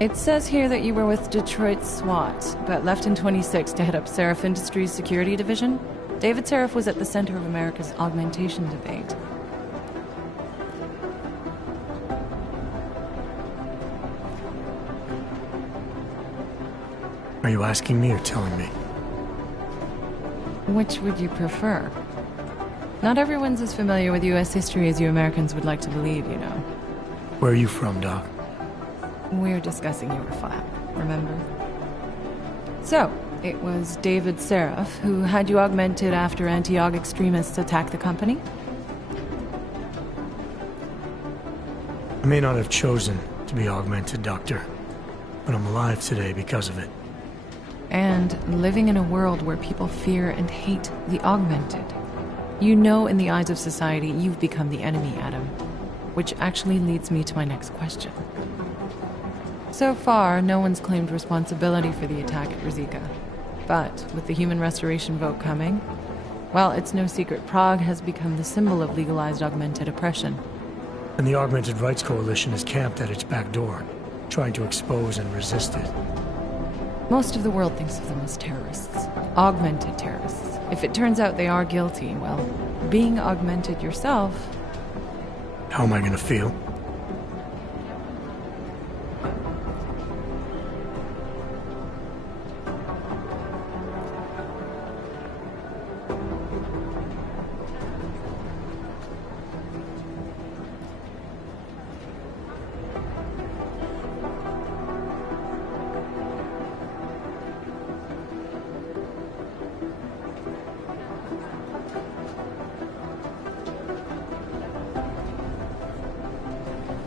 It says here that you were with Detroit SWAT, but left in 26 to head up Seraph Industries' security division. David Seraph was at the center of America's augmentation debate. Are you asking me or telling me? Which would you prefer? Not everyone's as familiar with U.S. history as you Americans would like to believe, you know. Where are you from, Doc? We're discussing your file, remember? So, it was David Seraph who had you augmented after anti-aug extremists attacked the company? I may not have chosen to be augmented, Doctor, but I'm alive today because of it. And living in a world where people fear and hate the augmented. You know, in the eyes of society, you've become the enemy, Adam. Which actually leads me to my next question. So far, no one's claimed responsibility for the attack at Rizika. But with the human restoration vote coming, well, it's no secret Prague has become the symbol of legalized augmented oppression. And the Augmented Rights Coalition is camped at its back door, trying to expose and resist it. Most of the world thinks of them as terrorists. Augmented terrorists. If it turns out they are guilty, well, being augmented yourself... How am I gonna feel?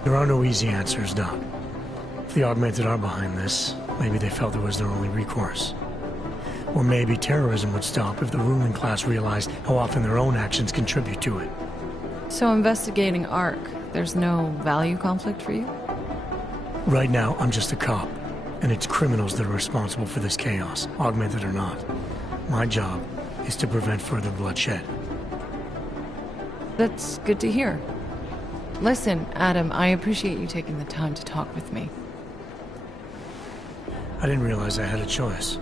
There are no easy answers, Doc. If the Augmented are behind this, maybe they felt it was their only recourse. Or maybe terrorism would stop if the ruling class realized how often their own actions contribute to it. So investigating ARC, there's no value conflict for you? Right now, I'm just a cop, and it's criminals that are responsible for this chaos, augmented or not. My job is to prevent further bloodshed. That's good to hear. Listen, Adam, I appreciate you taking the time to talk with me. I didn't realize I had a choice.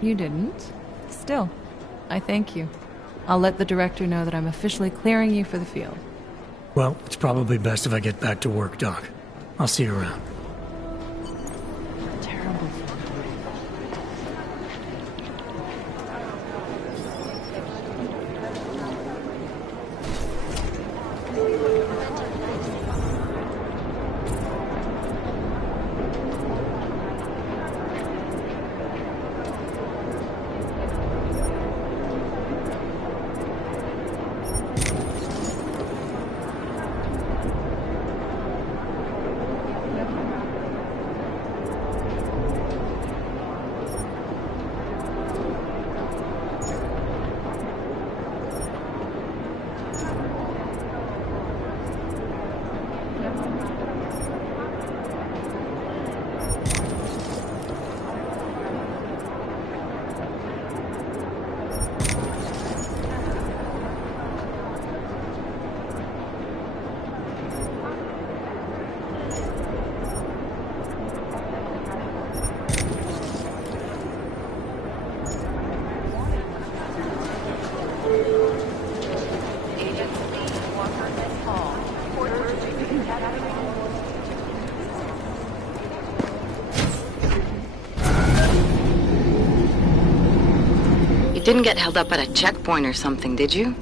You didn't? Still, I thank you. I'll let the director know that I'm officially clearing you for the field. Well, it's probably best if I get back to work, Doc. I'll see you around. Terrible. didn't get held up at a checkpoint or something, did you?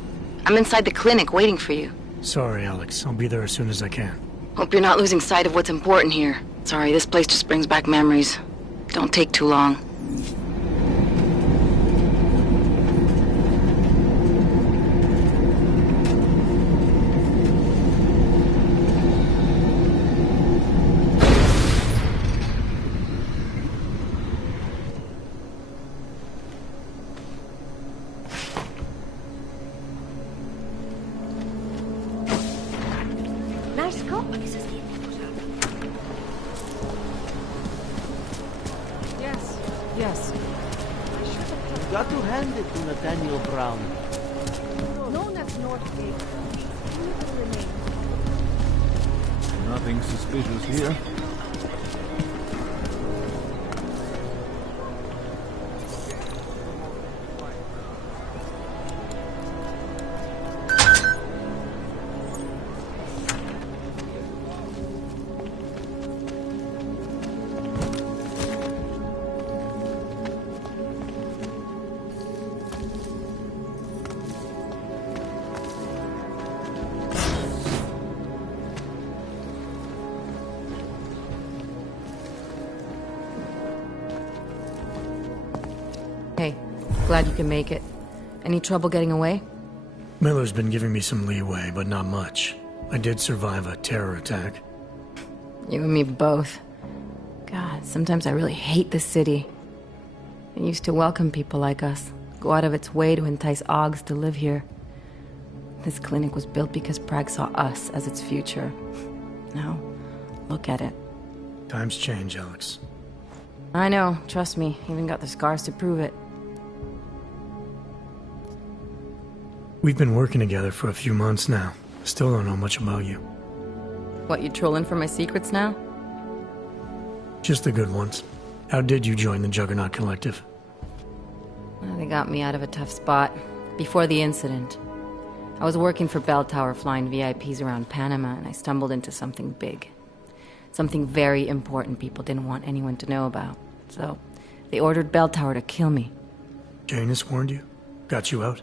I'm inside the clinic waiting for you. Sorry, Alex. I'll be there as soon as I can. Hope you're not losing sight of what's important here. Sorry, this place just brings back memories. Don't take too long. Nice go. Yes. You got to hand it to Nathaniel Brown. Known as Northgate, he will remain. Nothing suspicious here. Hey, glad you can make it. Any trouble getting away? Miller's been giving me some leeway, but not much. I did survive a terror attack. You and me both. God, sometimes I really hate this city. It used to welcome people like us, go out of its way to entice Augs to live here. This clinic was built because Prague saw us as its future. Now, look at it. Times change, Alex. I know, trust me, even got the scars to prove it. We've been working together for a few months now. Still don't know much about you. What, you trolling for my secrets now? Just the good ones. How did you join the Juggernaut Collective? Well, they got me out of a tough spot. Before the incident, I was working for Bell Tower flying VIPs around Panama, and I stumbled into something big. Something very important people didn't want anyone to know about. So, they ordered Bell Tower to kill me. Janus warned you? Got you out?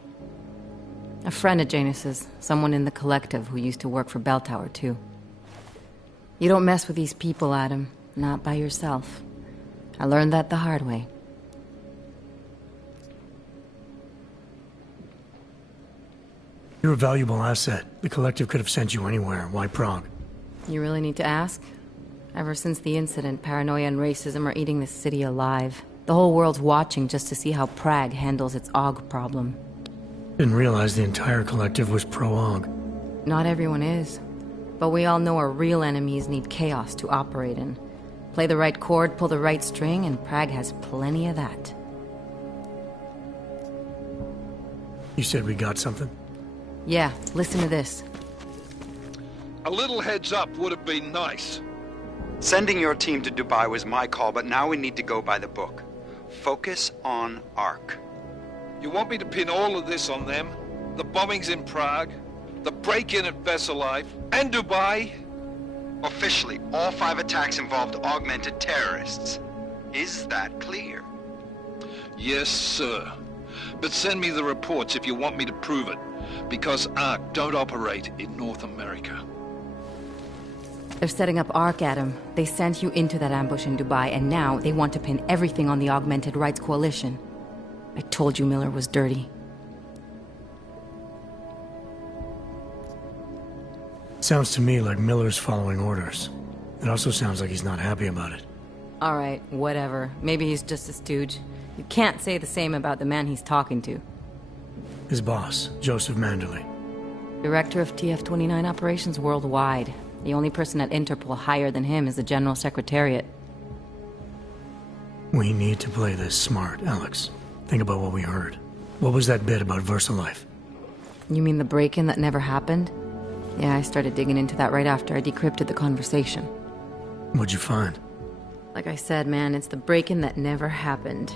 A friend of Janus's, someone in the collective who used to work for Bell Tower, too. You don't mess with these people, Adam. Not by yourself. I learned that the hard way. You're a valuable asset. The collective could have sent you anywhere. Why Prague? You really need to ask? Ever since the incident, paranoia and racism are eating this city alive. The whole world's watching just to see how Prague handles its AUG problem. Didn't realize the entire collective was pro-AUG. Not everyone is. But we all know our real enemies need chaos to operate in. Play the right chord, pull the right string, and Prague has plenty of that. You said we got something? Yeah, listen to this. A little heads up would have been nice. Sending your team to Dubai was my call, but now we need to go by the book. Focus on ARC. You want me to pin all of this on them? The bombings in Prague, the break-in at Vesellife, and Dubai? Officially, all 5 attacks involved augmented terrorists. Is that clear? Yes, sir. But send me the reports if you want me to prove it, because ARC don't operate in North America. They're setting up ARC, Adam. They sent you into that ambush in Dubai, and now they want to pin everything on the Augmented Rights Coalition. I told you Miller was dirty. Sounds to me like Miller's following orders. It also sounds like he's not happy about it. Alright, whatever. Maybe he's just a stooge. You can't say the same about the man he's talking to. His boss, Joseph Manderley. Director of TF-29 operations worldwide. The only person at Interpol higher than him is the General Secretariat. We need to play this smart, Alex. Think about what we heard. What was that bit about VersaLife? You mean the break-in that never happened? Yeah, I started digging into that right after I decrypted the conversation. What'd you find? Like I said, man, it's the break-in that never happened.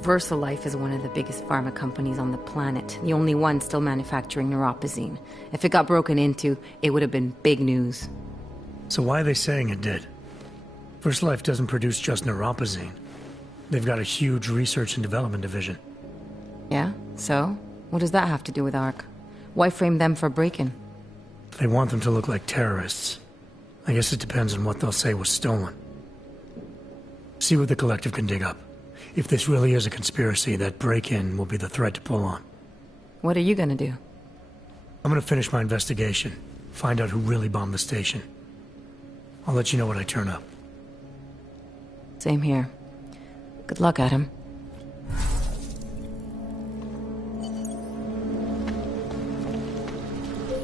VersaLife is one of the biggest pharma companies on the planet, the only one still manufacturing neuropozyne. If it got broken into, it would have been big news. So why are they saying it did? VersaLife doesn't produce just neuropozyne. They've got a huge research and development division. Yeah? So? What does that have to do with ARC? Why frame them for break-in? They want them to look like terrorists. I guess it depends on what they'll say was stolen. See what the collective can dig up. If this really is a conspiracy, that break-in will be the thread to pull on. What are you gonna do? I'm gonna finish my investigation. Find out who really bombed the station. I'll let you know when I turn up. Same here. Good luck, Adam.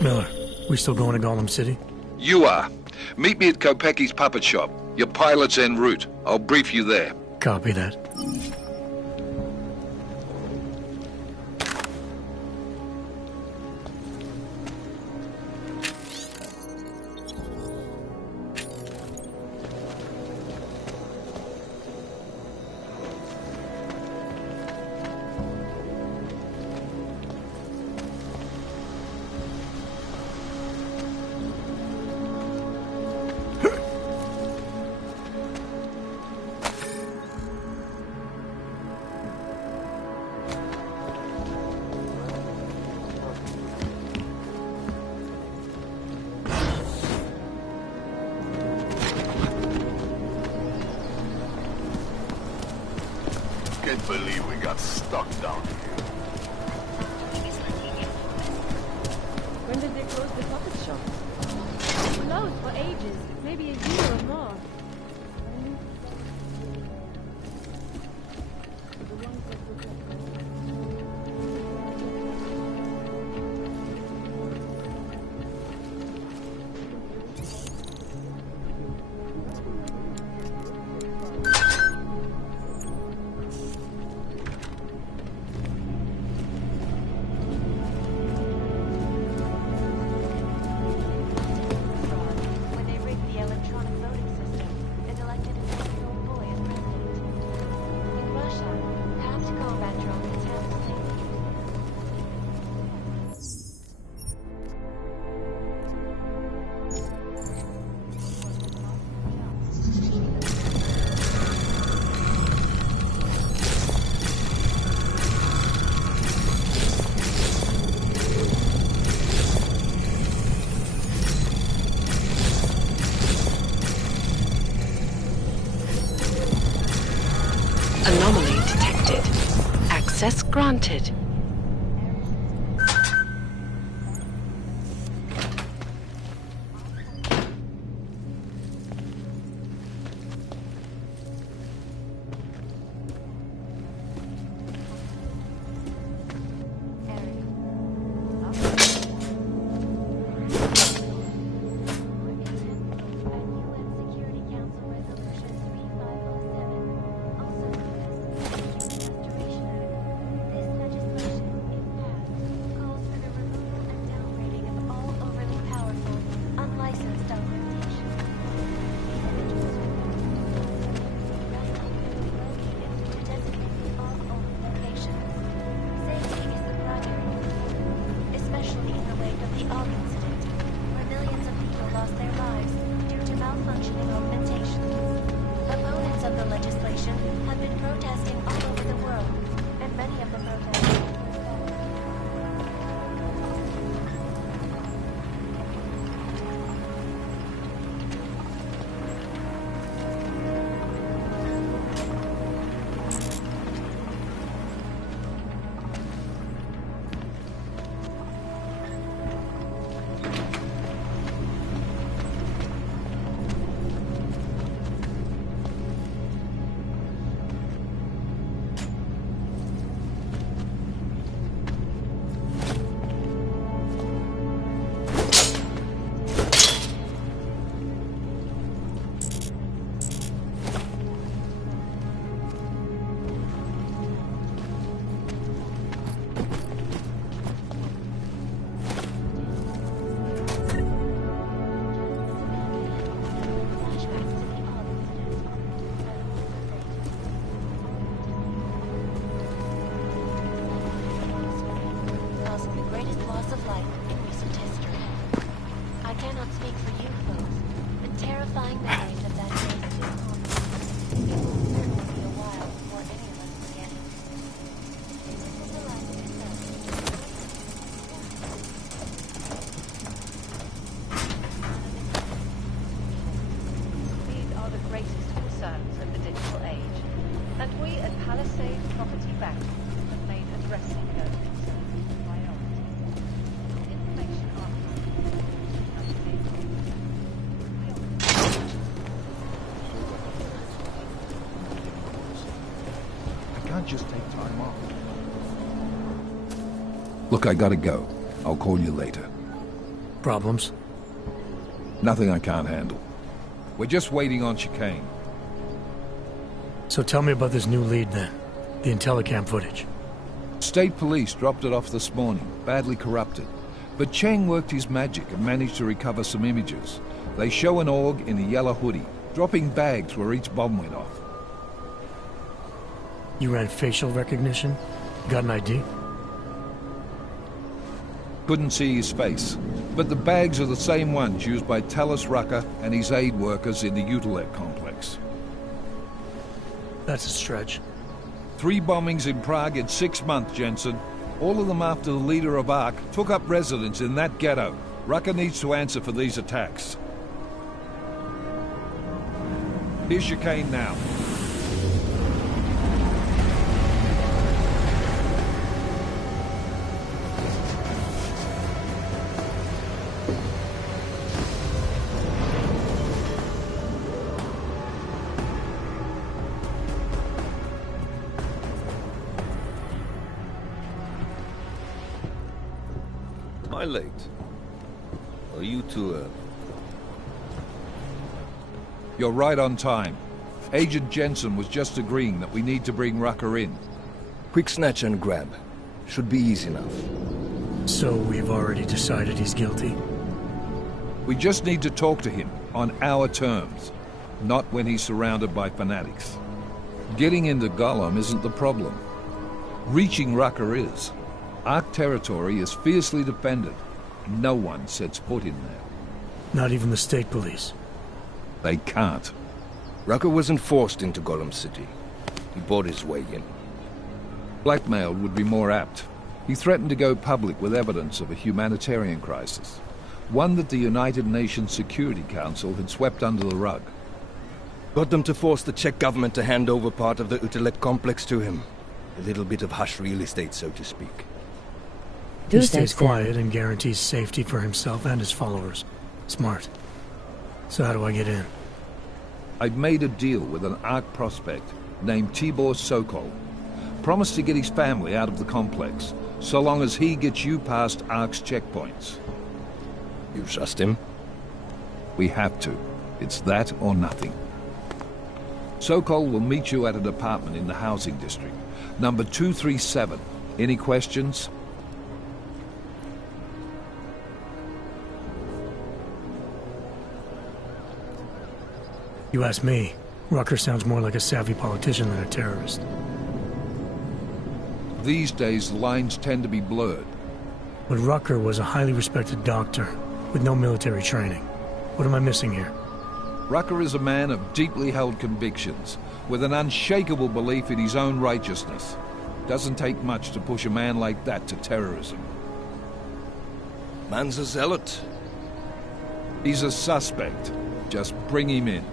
Miller, we still going to Gollum City? You are. Meet me at Kopecki's puppet shop. Your pilot's en route. I'll brief you there. Copy that. Can't believe we got stuck down here. When did they close the puppet shop? Closed for ages, maybe a year or more. Anomaly detected. Access granted. Palisade Property Bank have made addressing those concerns a priority. Information I can't just take time off. Look, I gotta go. I'll call you later. Problems? Nothing I can't handle. We're just waiting on chicane. So tell me about this new lead then. The Intellicam footage. State police dropped it off this morning, badly corrupted. But Cheng worked his magic and managed to recover some images. They show an org in a yellow hoodie, dropping bags where each bomb went off. You ran facial recognition? Got an ID? Couldn't see his face, but the bags are the same ones used by Talos Rucker and his aid workers in the Utilec complex. That's a stretch. 3 bombings in Prague in 6 months, Jensen. All of them after the leader of ARC took up residence in that ghetto. Rucker needs to answer for these attacks. Here's chicane now. Am I late? Are you too early? You're right on time. Agent Jensen was just agreeing that we need to bring Rucker in. Quick snatch and grab. Should be easy enough. So we've already decided he's guilty? We just need to talk to him on our terms, not when he's surrounded by fanatics. Getting into Gollum isn't the problem. Reaching Rucker is. ARC territory is fiercely defended. No one sets foot in there. Not even the state police? They can't. Rucker wasn't forced into Gollum City. He bought his way in. Blackmail would be more apt. He threatened to go public with evidence of a humanitarian crisis. One that the United Nations Security Council had swept under the rug. Got them to force the Czech government to hand over part of the Utilec complex to him. A little bit of hush real estate, so to speak. He stays quiet and guarantees safety for himself and his followers. Smart. So how do I get in? I've made a deal with an ARC prospect named Tibor Sokol. Promised to get his family out of the complex, so long as he gets you past ARC's checkpoints. You trust him? We have to. It's that or nothing. Sokol will meet you at an apartment in the housing district. Number 237. Any questions? You ask me, Rucker sounds more like a savvy politician than a terrorist. These days, lines tend to be blurred. But Rucker was a highly respected doctor, with no military training. What am I missing here? Rucker is a man of deeply held convictions, with an unshakable belief in his own righteousness. Doesn't take much to push a man like that to terrorism. Man's a zealot. He's a suspect. Just bring him in.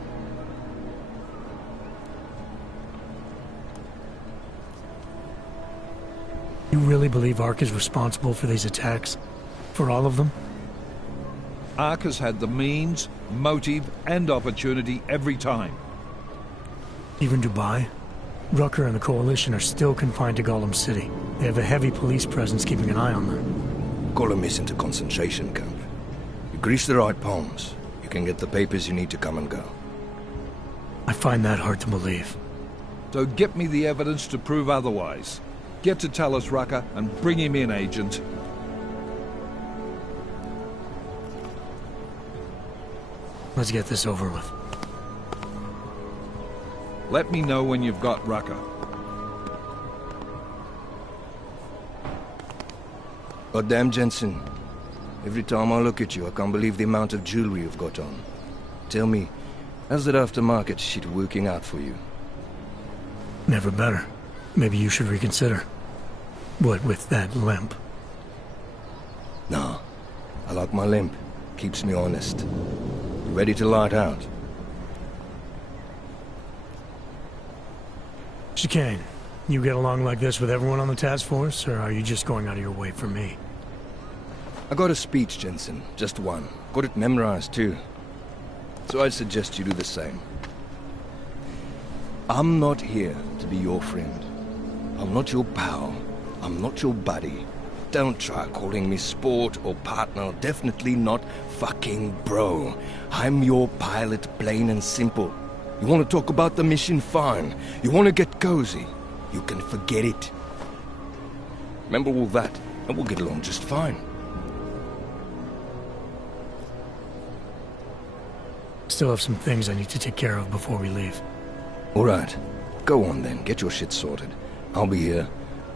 You really believe ARC is responsible for these attacks? For all of them? ARC has had the means, motive, and opportunity every time. Even Dubai? Rucker and the Coalition are still confined to Gollum City. They have a heavy police presence keeping an eye on them. Gollum isn't a concentration camp. You grease the right palms, you can get the papers you need to come and go. I find that hard to believe. So get me the evidence to prove otherwise. Get to Talos Rucker and bring him in, Agent. Let's get this over with. Let me know when you've got Rucker. Goddamn, Jensen. Every time I look at you, I can't believe the amount of jewelry you've got on. Tell me, how's that aftermarket shit working out for you? Never better. Maybe you should reconsider. What with that limp? Nah, I like my limp. Keeps me honest. Ready to light out. Chicane. You get along like this with everyone on the task force, or are you just going out of your way for me? I got a speech, Jensen. Just one. Got it memorized, too. So I'd suggest you do the same. I'm not here to be your friend. I'm not your pal. I'm not your buddy. Don't try calling me sport or partner. Definitely not fucking bro. I'm your pilot, plain and simple. You want to talk about the mission? Fine. You want to get cozy? You can forget it. Remember all that, and we'll get along just fine. Still have some things I need to take care of before we leave. All right. Go on then. Get your shit sorted. I'll be here,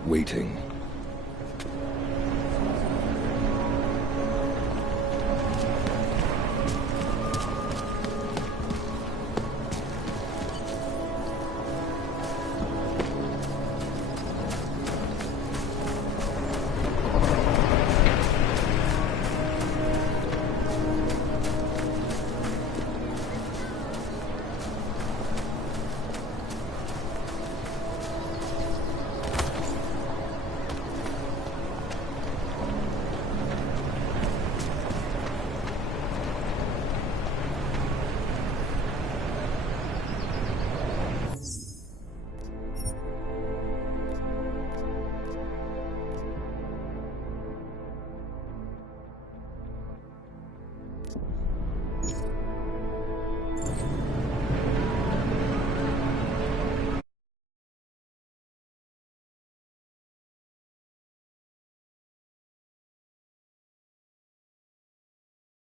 waiting.